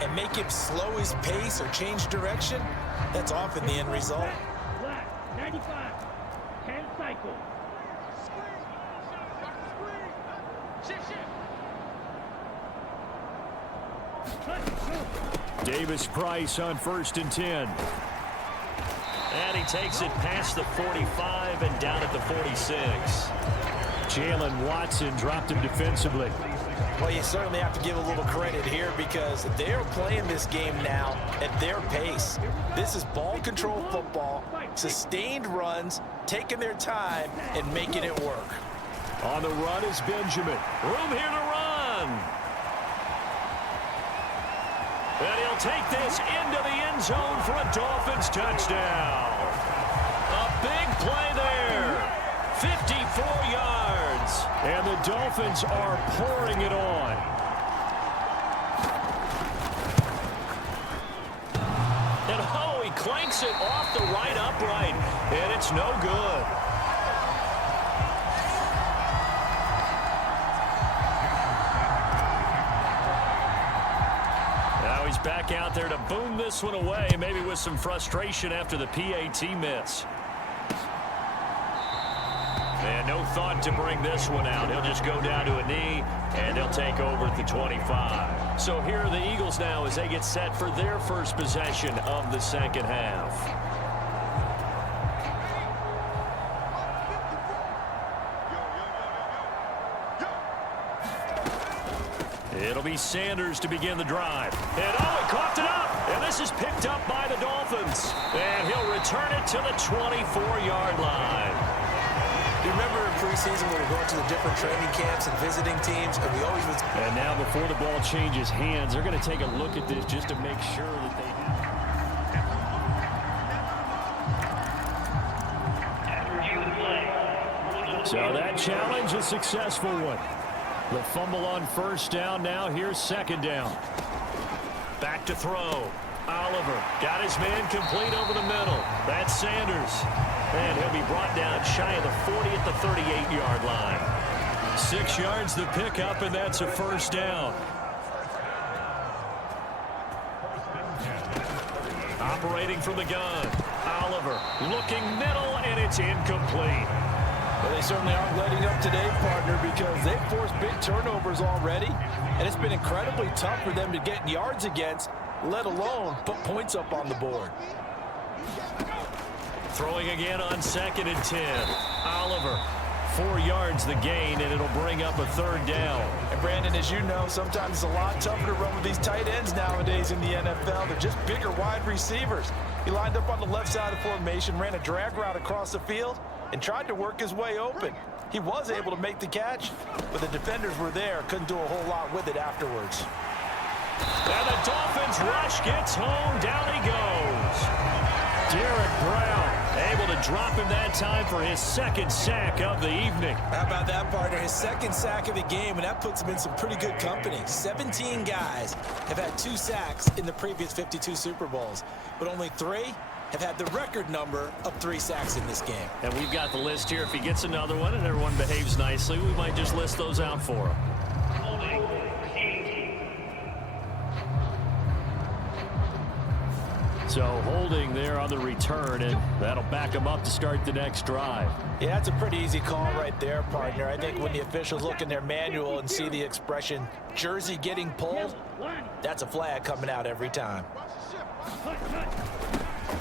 and make him slow his pace or change direction, that's often the end result. 95, 10 cycle. Davis Price on 1st and 10. And he takes it past the 45 and down at the 46. Jalen Watson dropped him defensively. Well, you certainly have to give a little credit here, because they're playing this game now at their pace. This is ball control football, sustained runs, taking their time and making it work. On the run is Benjamin. Room here to run. And he'll take this into the end zone for a Dolphins touchdown. A big play there. 54 yards. And the Dolphins are pouring it on. And oh, he clanks it off the right upright. And it's no good. Now he's back out there to boom this one away, maybe with some frustration after the PAT miss. And no thought to bring this one out. He'll just go down to a knee, and they'll take over at the 25. So here are the Eagles now as they get set for their first possession of the second half. It'll be Sanders to begin the drive. And oh, he coughed it up. And this is picked up by the Dolphins. And he'll return it to the 24-yard line. You remember in preseason when we were going to the different training camps and visiting teams, and we always would... And now before the ball changes hands, they're going to take a look at this just to make sure that they have. So that challenge, a successful one. The fumble on first down now. Here's second down. Back to throw. Oliver got his man complete over the middle. That's Sanders. And he'll be brought down shy of the 40 at the 38-yard line. 6 yards the pickup, and that's a first down. Operating from the gun. Oliver looking middle, and it's incomplete. Well, they certainly aren't letting up today, partner, because they've forced big turnovers already, and it's been incredibly tough for them to get yards against, let alone put points up on the board. Throwing again on 2nd and 10. Oliver, 4 yards the gain, and it'll bring up a third down. And Brandon, as you know, sometimes it's a lot tougher to run with these tight ends nowadays in the NFL. They're just bigger wide receivers. He lined up on the left side of formation, ran a drag route across the field, and tried to work his way open. He was able to make the catch, but the defenders were there, couldn't do a whole lot with it afterwards. And the Dolphins rush gets home. Down he goes. Derek Brown able to drop him that time for his 2nd sack of the evening. How about that, partner? His 2nd sack of the game, and that puts him in some pretty good company. 17 guys have had 2 sacks in the previous 52 Super Bowls, but only 3 have had the record number of 3 sacks in this game. And we've got the list here. If he gets another one and everyone behaves nicely, we might just list those out for him. So holding there on the return, and that'll back him up to start the next drive. Yeah, that's a pretty easy call right there, partner. I think when the officials look in their manual and see the expression jersey getting pulled, that's a flag coming out every time.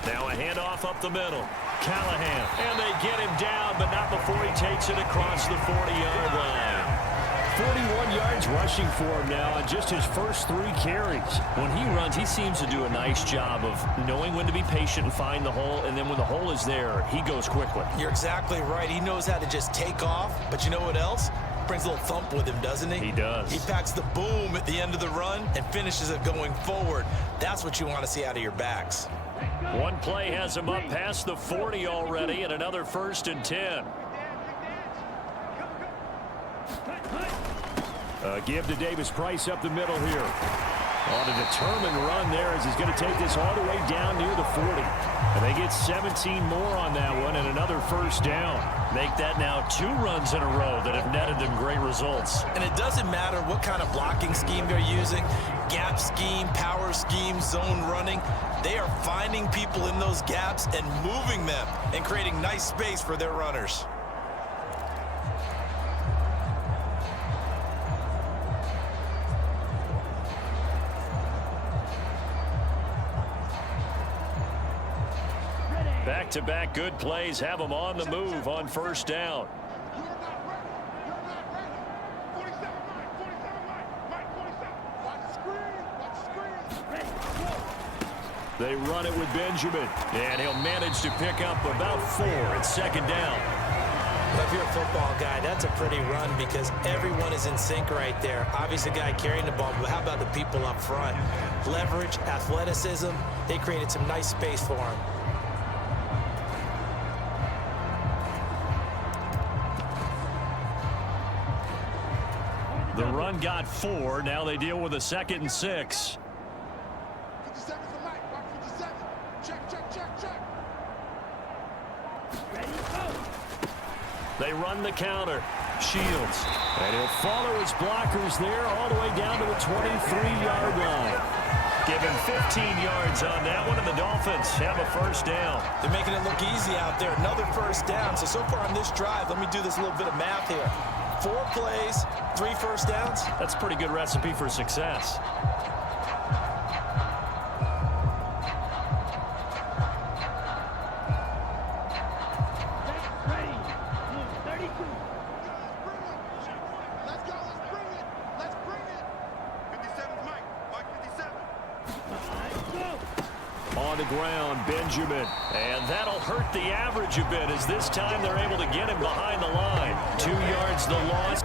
Now a handoff up the middle. Callahan, and they get him down, but not before he takes it across the 40-yard line. 41 yards rushing for him now on just his first 3 carries. When he runs, he seems to do a nice job of knowing when to be patient and find the hole, and then when the hole is there, he goes quickly. You're exactly right. He knows how to just take off, but you know what else? Brings a little thump with him, doesn't he? He does. He packs the boom at the end of the run and finishes it going forward. That's what you want to see out of your backs. One play has him up past the 40 already, and another 1st and 10. Give to Davis Price up the middle here. On a determined run there as he's going to take this all the way down near the 40. And they get 17 more on that one and another first down. Make that now 2 runs in a row that have netted them great results. And it doesn't matter what kind of blocking scheme they're using, gap scheme, power scheme, zone running. They are finding people in those gaps and moving them and creating nice space for their runners. Back-to-back good plays have them on the move on first down. They run it with Benjamin, and he'll manage to pick up about 4 at 2nd down. Well, if you're a football guy, that's a pretty run because everyone is in sync right there. Obviously, the guy carrying the ball, but how about the people up front? Leverage, athleticism, they created some nice space for him. The run got 4. Now they deal with a 2nd and 6. 57 for Mike. Mark 57. Check. Ready, go. They run the counter. Shields. And he'll follow his blockers there all the way down to the 23-yard line. Give him 15 yards on that one, and the Dolphins have a first down. They're making it look easy out there. Another first down. So far on this drive, let me do this little bit of math here. 4 plays, 3 first downs. That's a pretty good recipe for success. Ready. 32. Let's go. Let's bring it. 57 Mike. Mike 57. Go. On the ground, Benjamin. And that'll hurt the average a bit as this time they're able to get him behind the line. 2 yards the loss.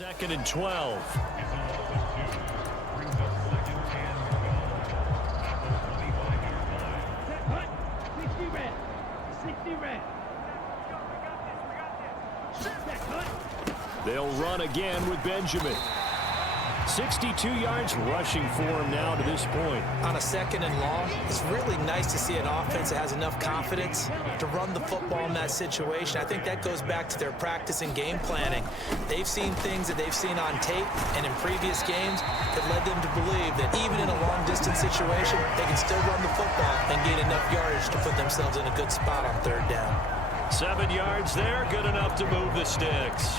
2nd and 12. Cut. 60 red. 60 red. Set cut. They'll run again with Benjamin. 62 yards rushing for him now to this point. On a 2nd and long, it's really nice to see an offense that has enough confidence to run the football in that situation. I think that goes back to their practice and game planning. They've seen things that they've seen on tape and in previous games that led them to believe that even in a long-distance situation, they can still run the football and gain enough yardage to put themselves in a good spot on 3rd down. 7 yards there, good enough to move the sticks.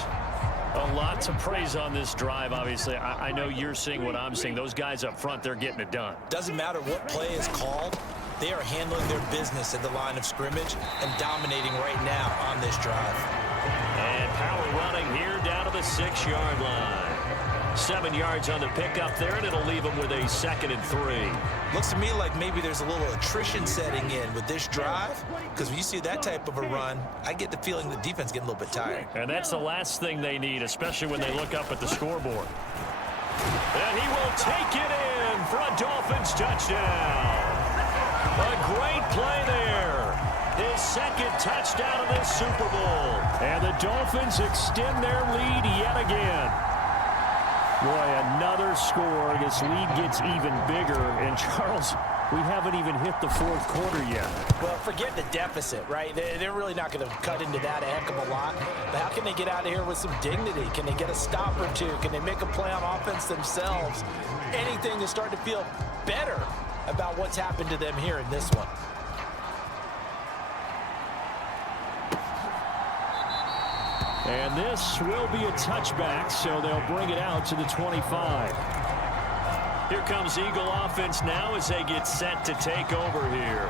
A lot to praise on this drive, obviously. I know you're seeing what I'm seeing. Those guys up front, they're getting it done. Doesn't matter what play is called, they are handling their business at the line of scrimmage and dominating right now on this drive. And power running here down to the 6-yard line. 7 yards on the pickup there, and it'll leave them with a 2nd and 3. Looks to me like maybe there's a little attrition setting in with this drive, because when you see that type of a run, I get the feeling the defense getting a little bit tired. And that's the last thing they need, especially when they look up at the scoreboard. And he will take it in for a Dolphins touchdown. A great play there. His 2nd touchdown of this Super Bowl. And the Dolphins extend their lead yet again. Boy, another score. This lead gets even bigger. And, Charles, we haven't even hit the 4th quarter yet. Well, forget the deficit, right? They're really not going to cut into that a heck of a lot. But how can they get out of here with some dignity? Can they get a stop or two? Can they make a play on offense themselves? Anything to start to feel better about what's happened to them here in this one. And this will be a touchback, so they'll bring it out to the 25. Here comes Eagle offense now as they get set to take over here.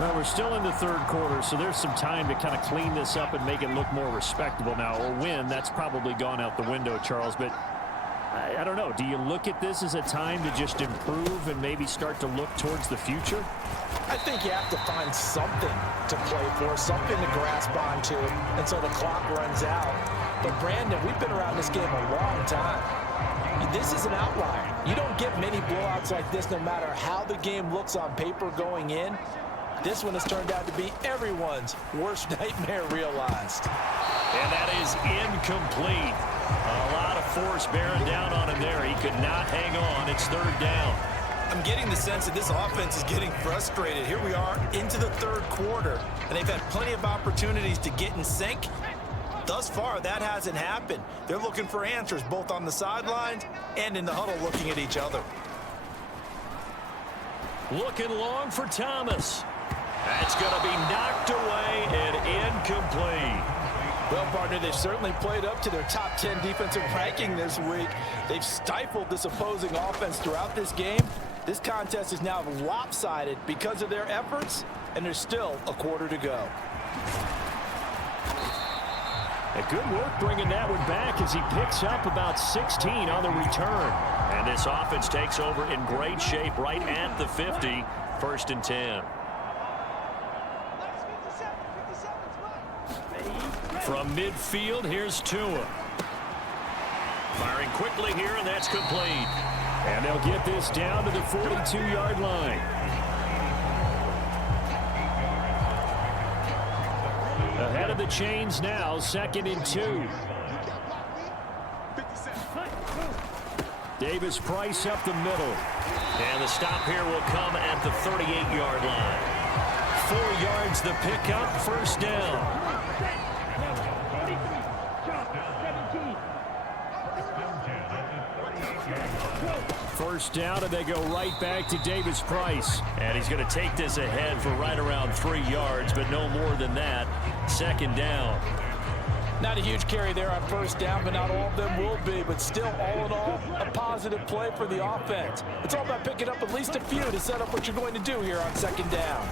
Well, we're still in the 3rd quarter, so there's some time to kind of clean this up and make it look more respectable now. A win, that's probably gone out the window, Charles, but I don't know. Do you look at this as a time to just improve and maybe start to look towards the future? I think you have to find something to play for, something to grasp onto until the clock runs out. But, Brandon, we've been around this game a long time. This is an outlier. You don't get many blowouts like this no matter how the game looks on paper going in. This one has turned out to be everyone's worst nightmare realized. And that is incomplete. A lot of force bearing down on him there. He could not hang on. It's 3rd down. I'm getting the sense that this offense is getting frustrated. Here we are into the 3rd quarter, and they've had plenty of opportunities to get in sync. Thus far, that hasn't happened. They're looking for answers both on the sidelines and in the huddle looking at each other. Looking long for Thomas. That's going to be knocked away and incomplete. Well, partner, they've certainly played up to their top 10 defensive ranking this week. They've stifled this opposing offense throughout this game. This contest is now lopsided because of their efforts, and there's still a quarter to go. A good work bringing that one back as he picks up about 16 on the return. And this offense takes over in great shape right at the 50, 1st and 10. From midfield, here's Tua. Firing quickly here, and that's complete. And they'll get this down to the 42-yard line. Ahead of the chains now, 2nd and 2. Davis Price up the middle. And the stop here will come at the 38-yard line. 4 yards the pickup, 1st down. First down, and they go right back to Davis Price. And he's going to take this ahead for right around 3 yards, but no more than that. 2nd down. Not a huge carry there on 1st down, but not all of them will be. But still, all in all, a positive play for the offense. It's all about picking up at least a few to set up what you're going to do here on 2nd down.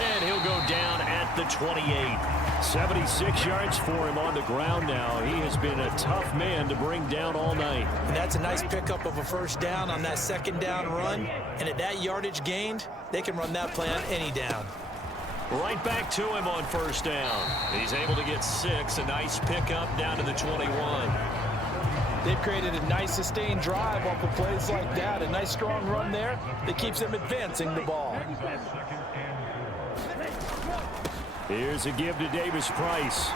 And he'll go down at the 28. 76 yards for him on the ground now. He has been a tough man to bring down all night. And that's a nice pickup of a 1st down on that 2nd down run. And at that yardage gained, they can run that play on any down. Right back to him on 1st down. He's able to get 6. A nice pickup down to the 21. They've created a nice sustained drive off of plays like that. A nice strong run there that keeps them advancing the ball. Here's a give to Davis Price.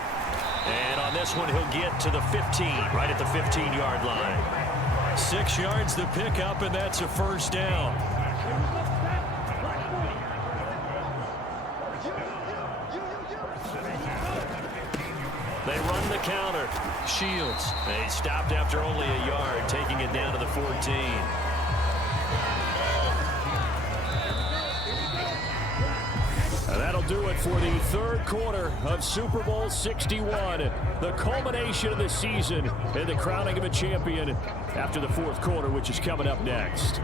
And on this one, he'll get to the 15, right at the 15-yard line. 6 yards the pickup, and that's a first down. They run the counter. Shields. They stopped after only a yard, taking it down to the 14. And that'll do it for the third quarter of Super Bowl 61. The culmination of the season and the crowning of a champion after the fourth quarter, which is coming up next.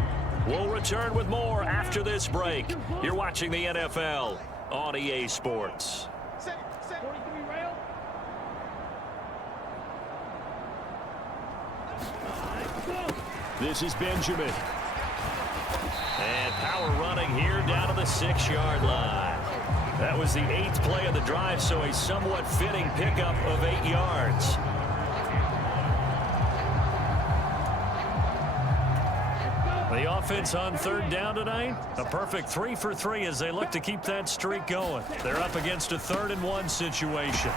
We'll return with more after this break. You're watching the NFL on EA Sports. This is Benjamin. And power running here down to the 6-yard line. That was the 8th play of the drive, so a somewhat fitting pickup of 8 yards. The offense on third down tonight, a perfect 3 for 3 as they look to keep that streak going. They're up against a 3rd and 1 situation.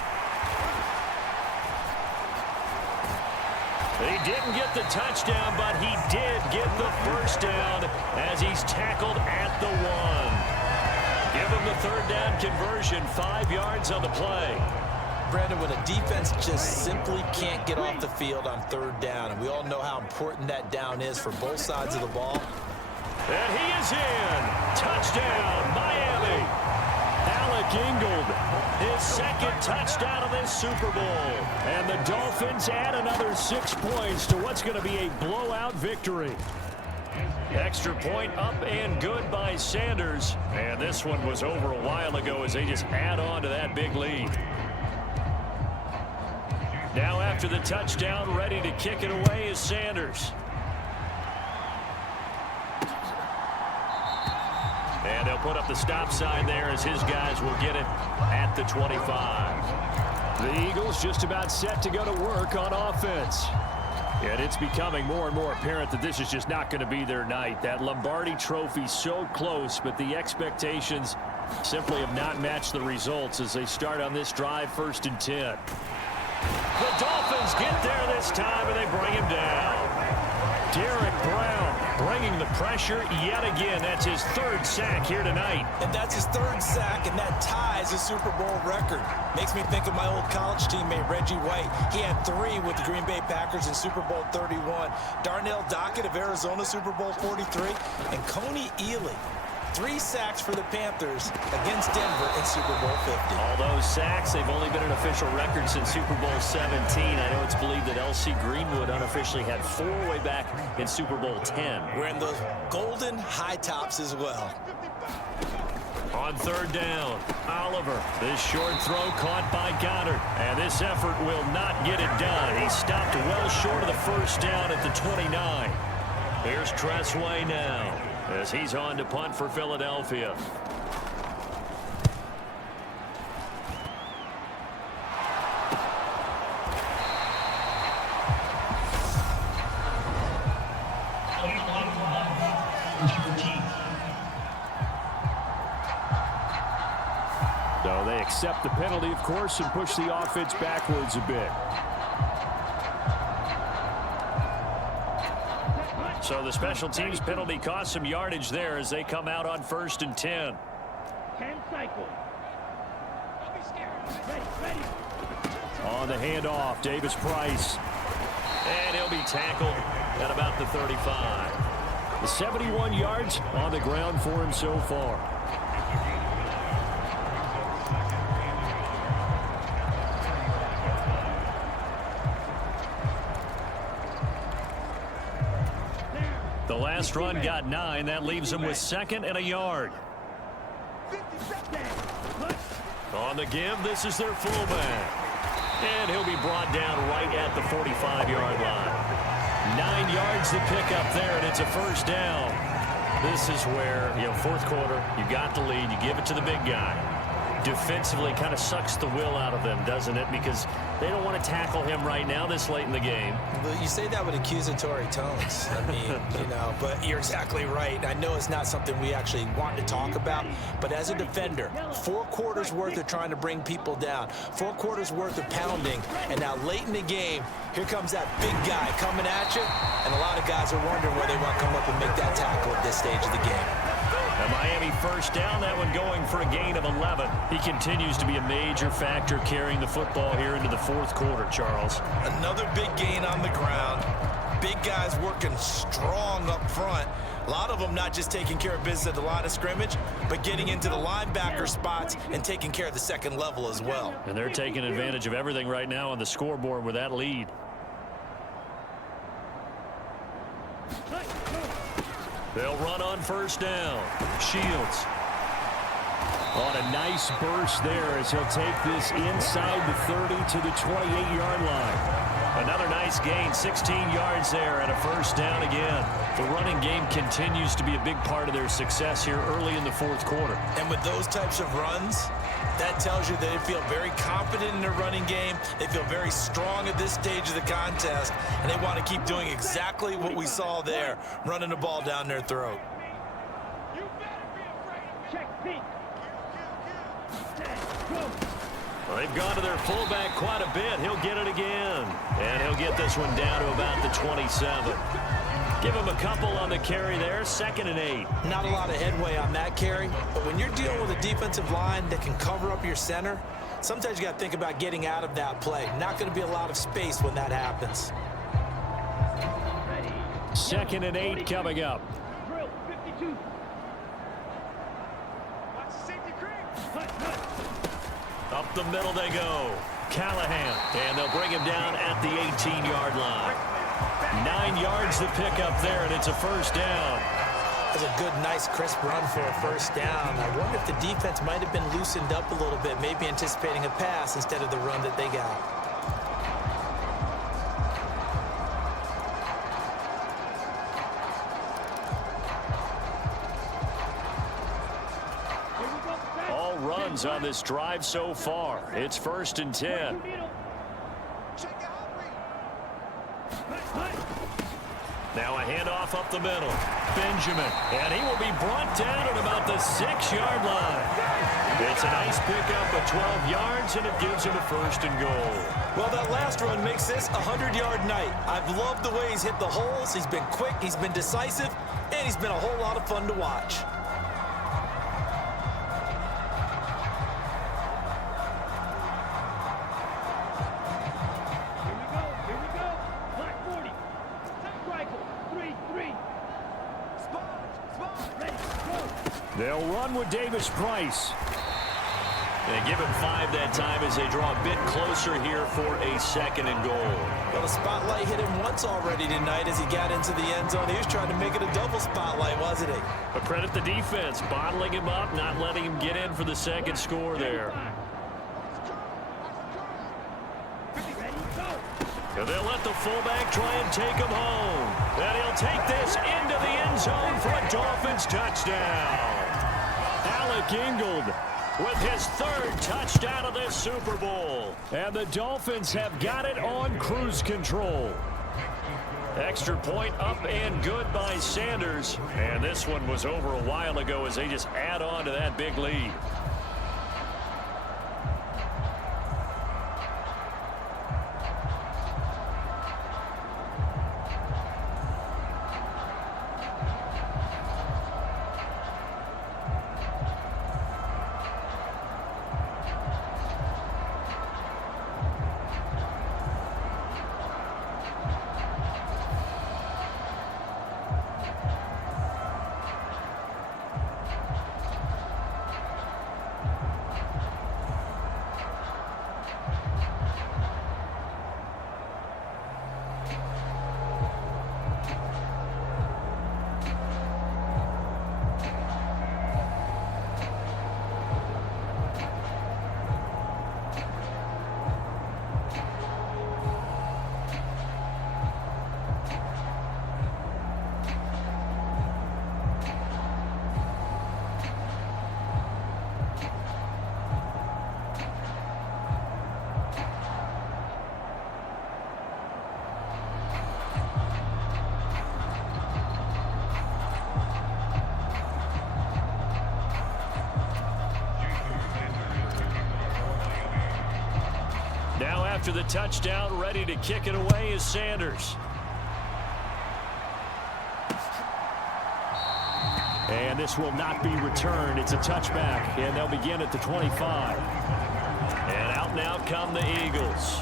He didn't get the touchdown, but he did get the first down as he's tackled at the 1. Give him the third down conversion, 5 yards on the play. Brandon, when a defense just simply can't get off the field on third down, and we all know how important that down is for both sides of the ball. And he is in. Touchdown, Miami. Alec Ingold, his 2nd touchdown of this Super Bowl. And the Dolphins add another 6 points to what's going to be a blowout victory. Extra point up and good by Sanders. And this one was over a while ago as they just add on to that big lead. Now after the touchdown, ready to kick it away is Sanders. And they'll put up the stop sign there as his guys will get it at the 25. The Eagles just about set to go to work on offense. And it's becoming more and more apparent that this is just not going to be their night. That Lombardi trophy so close, but the expectations simply have not matched the results as they start on this drive 1st and 10. The Dolphins get there this time and they bring him down. Derek Brown bringing the pressure yet again. That's his 3rd sack here tonight. And that's his 3rd sack, and that ties a Super Bowl record. Makes me think of my old college teammate, Reggie White. He had 3 with the Green Bay Packers in Super Bowl 31. Darnell Dockett of Arizona, Super Bowl 43. And Coney Ealy, 3 sacks for the Panthers against Denver in Super Bowl 50. All those sacks, they've only been an official record since Super Bowl 17. I know it's believed that L.C. Greenwood unofficially had 4 way back in Super Bowl 10. Wearing the golden high tops as well. On third down, Oliver. This short throw caught by Goddard. And this effort will not get it done. He stopped well short of the first down at the 29. Here's Tressway now as he's on to punt for Philadelphia. So they accept the penalty, of course, and push the offense backwards a bit. So the special teams penalty cost some yardage there as they come out on 1st and 10. 10 cycles. Ready. On the handoff, Davis Price. And he'll be tackled at about the 35. The 71 yards on the ground for him so far. The last run got 9. That leaves him with 2nd and a yard. On the give, this is their fullback. And he'll be brought down right at the 45-yard line. 9 yards to pick up there, and it's a first down. This is where, 4th quarter, you got the lead. You give it to the big guy. defensively kind of sucks the will out of them, doesn't it? Because they don't want to tackle him right now this late in the game. But you say that with accusatory tones. I mean, but you're exactly right. I know it's not something we actually want to talk about, but as a defender, 4 quarters worth of trying to bring people down, 4 quarters worth of pounding, and now late in the game, here comes that big guy coming at you, and a lot of guys are wondering where they want to come up and make that tackle at this stage of the game. A Miami first down, that one going for a gain of 11. He continues to be a major factor carrying the football here into the 4th quarter, Charles. Another big gain on the ground. Big guys working strong up front. A lot of them not just taking care of business at the line of scrimmage, but getting into the linebacker spots and taking care of the second level as well. And they're taking advantage of everything right now on the scoreboard with that lead. They'll run on first down. Shields on a nice burst there as he'll take this inside the 30 to the 28-yard line. Another nice gain, 16 yards there and a first down again. The running game continues to be a big part of their success here early in the 4th quarter. And with those types of runs, that tells you that they feel very confident in their running game. They feel very strong at this stage of the contest, and they want to keep doing exactly what we saw there, running the ball down their throat. Well, they've gone to their fullback quite a bit. He'll get it again. And he'll get this one down to about the 27. Give him a couple on the carry there. 2nd and 8. Not a lot of headway on that carry, but when you're dealing with a defensive line that can cover up your center, sometimes you got to think about getting out of that play. Not going to be a lot of space when that happens. 2nd and 8 coming up. Drill 52. Up the middle they go. Callahan. And they'll bring him down at the 18-yard line. 9 yards to pick up there, and it's a first down. That's a good, nice, crisp run for a first down. I wonder if the defense might have been loosened up a little bit, maybe anticipating a pass instead of the run that they got. All runs on this drive so far. It's 1st and 10. Now a handoff up the middle. Benjamin. And he will be brought down at about the 6-yard line. It's a nice pickup of 12 yards, and it gives him a 1st and goal. Well, that last run makes this a 100-yard night. I've loved the way he's hit the holes. He's been quick, he's been decisive, and he's been a whole lot of fun to watch. They'll run with Davis Price. They give him 5 that time as they draw a bit closer here for a 2nd and goal. Well, the spotlight hit him once already tonight as he got into the end zone. He was trying to make it a double spotlight, wasn't he? But credit the defense, bottling him up, not letting him get in for the 2nd score there. And they'll let the fullback try and take him home. And he'll take this into the end zone for a Dolphins touchdown. Alec Ingold with his 3rd touchdown of this Super Bowl. And the Dolphins have got it on cruise control. Extra point up and good by Sanders. And this one was over a while ago as they just add on to that big lead. Now after the touchdown, ready to kick it away is Sanders. And this will not be returned. It's a touchback, and they'll begin at the 25. And out and out come the Eagles.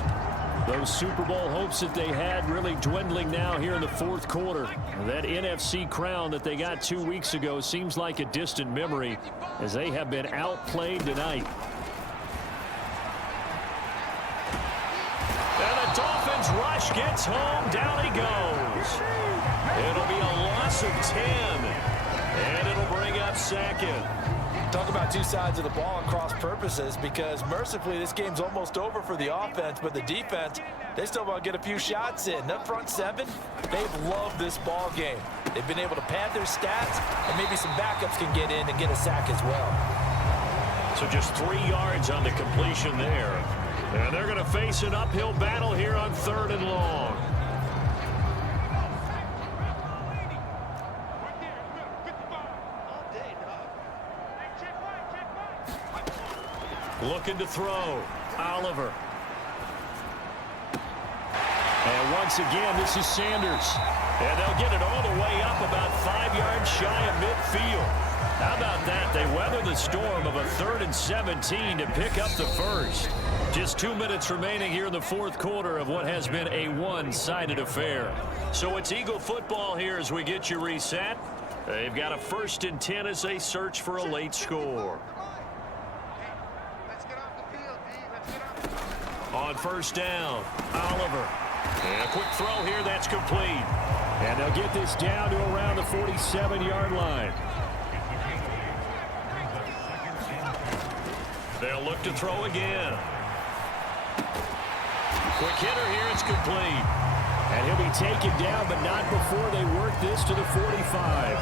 Those Super Bowl hopes that they had really dwindling now here in the fourth quarter. That NFC crown that they got 2 weeks ago seems like a distant memory as they have been outplayed tonight. And the Dolphins rush gets home. Down he goes. It'll be a loss of 10. And it'll bring up second. Talk about two sides of the ball and cross purposes, because mercifully this game's almost over for the offense, but the defense, they still want to get a few shots in. That front seven, they've loved this ball game. They've been able to pad their stats, and maybe some backups can get in and get a sack as well. So just 3 yards on the completion there. And they're going to face an uphill battle here on 3rd and long. Looking to throw. Oliver. And once again, this is Sanders. And they'll get it all the way up about 5 yards shy of midfield. How about that? They weather the storm of a 3rd and 17 to pick up the first. Just 2 minutes remaining here in the fourth quarter of what has been a one-sided affair. So it's Eagle football here as we get you reset. They've got a 1st and 10 as they search for a late score. On 1st down, Oliver. And a quick throw here that's complete. And they'll get this down to around the 47-yard line. They'll look to throw again. Quick hitter here, it's complete. And he'll be taken down, but not before they work this to the 45.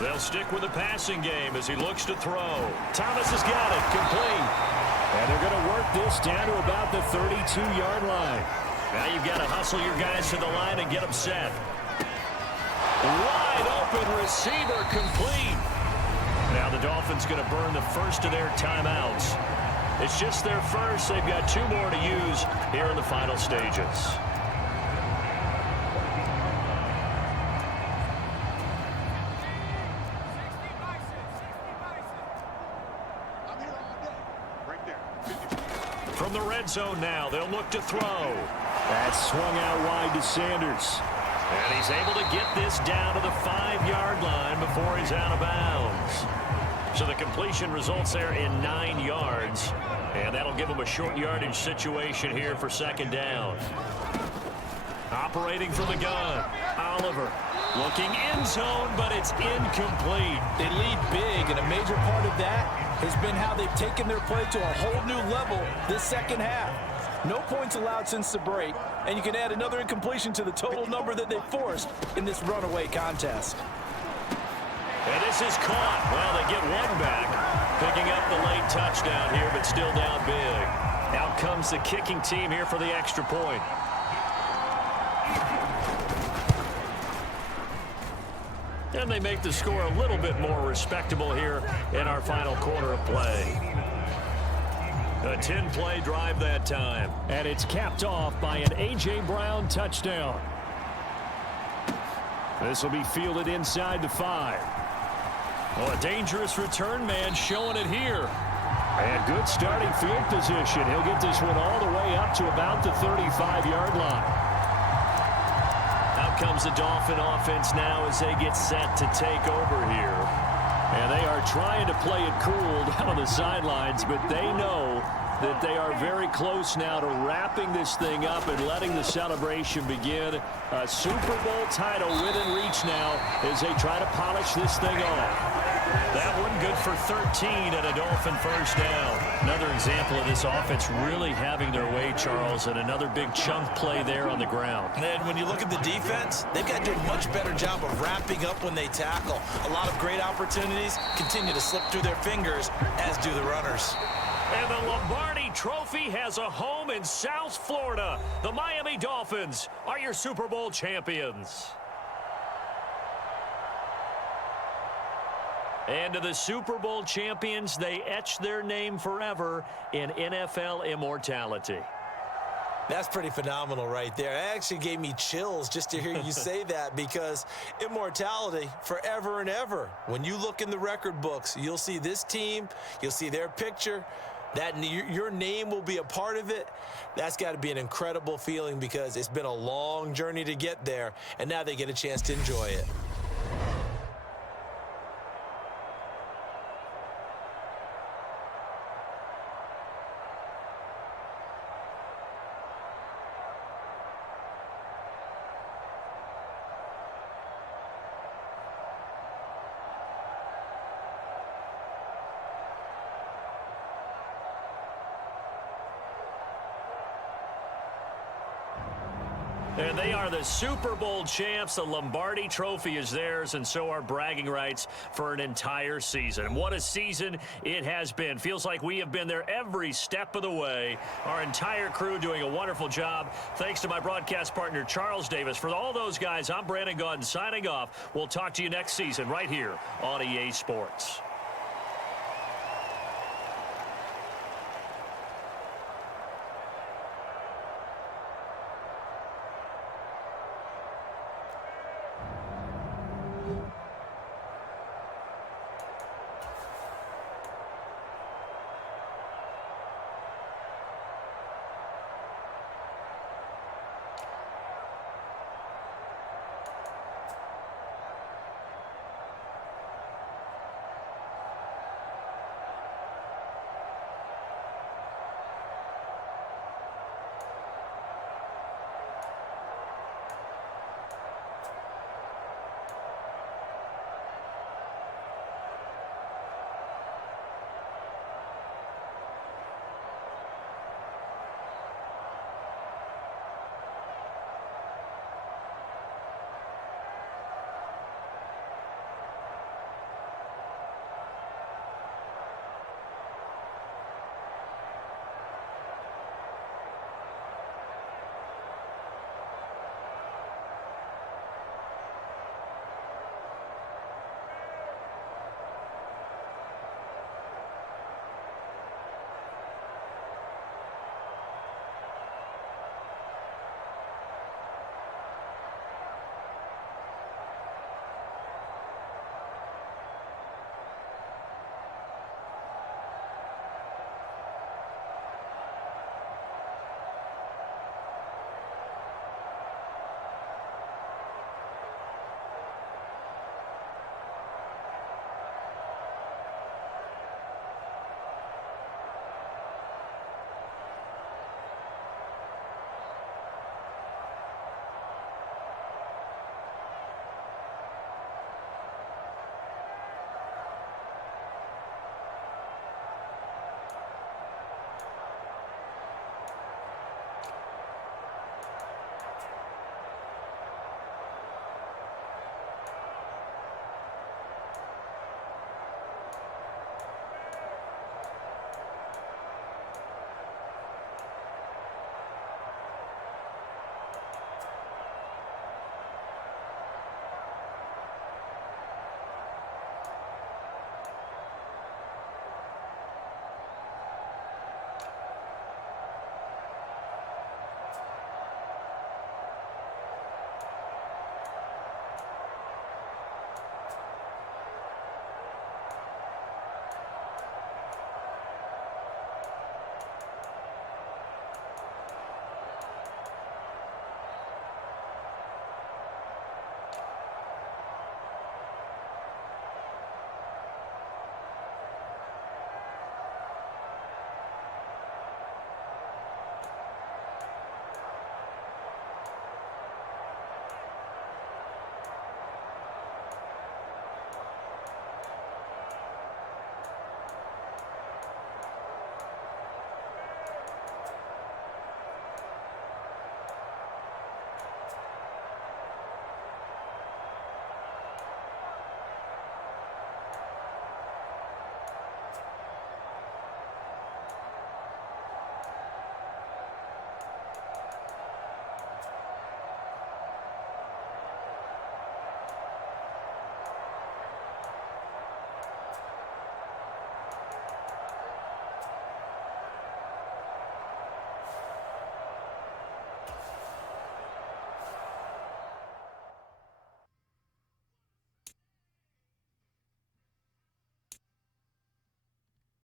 They'll stick with the passing game as he looks to throw. Thomas has got it, complete. And they're going to work this down to about the 32-yard line. Now you've got to hustle your guys to the line and get them set. Wide open receiver, complete. Now the Dolphins going to burn the first of their timeouts. It's just their first. They've got 2 more to use here in the final stages. From the red zone now, they'll look to throw. That's swung out wide to Sanders. And he's able to get this down to the 5-yard line before he's out of bounds. So the completion results there in 9 yards. And that'll give him a short yardage situation here for 2nd down. Operating from the gun, Oliver. Looking end zone, but it's incomplete. They lead big, and a major part of that has been how they've taken their play to a whole new level this second half. No points allowed since the break, and you can add another incompletion to the total number that they forced in this runaway contest. And this is caught. Well, they get one back, picking up the late touchdown here, but still down big. Out comes the kicking team here for the extra point. And they make the score a little bit more respectable here in our final quarter of play. A 10-play drive that time. And it's capped off by an A.J. Brown touchdown. This will be fielded inside the 5. Well, a dangerous return man showing it here. And good starting field position. He'll get this one all the way up to about the 35-yard line. Out comes the Dolphin offense now as they get set to take over here. And they are trying to play it cool down on the sidelines, but they know that they are very close now to wrapping this thing up and letting the celebration begin. A Super Bowl title within reach now as they try to polish this thing off. That one good for 13 and a Dolphin 1st down. Another example of this offense really having their way, Charles, and another big chunk play there on the ground. And when you look at the defense, they've got to do a much better job of wrapping up when they tackle. A lot of great opportunities continue to slip through their fingers, as do the runners. And the Lombardi Trophy has a home in South Florida. The Miami Dolphins are your Super Bowl champions. And to the Super Bowl champions, they etch their name forever in NFL immortality. That's pretty phenomenal right there. It actually gave me chills just to hear you say that, because immortality forever and ever. When you look in the record books, you'll see this team, you'll see their picture, that your name will be a part of it. That's got to be an incredible feeling, because it's been a long journey to get there, and now they get a chance to enjoy it. And they are the Super Bowl champs. The Lombardi Trophy is theirs, and so are bragging rights for an entire season. And what a season it has been. Feels like we have been there every step of the way. Our entire crew doing a wonderful job. Thanks to my broadcast partner, Charles Davis. For all those guys, I'm Brandon Gaudin signing off. We'll talk to you next season right here on EA Sports.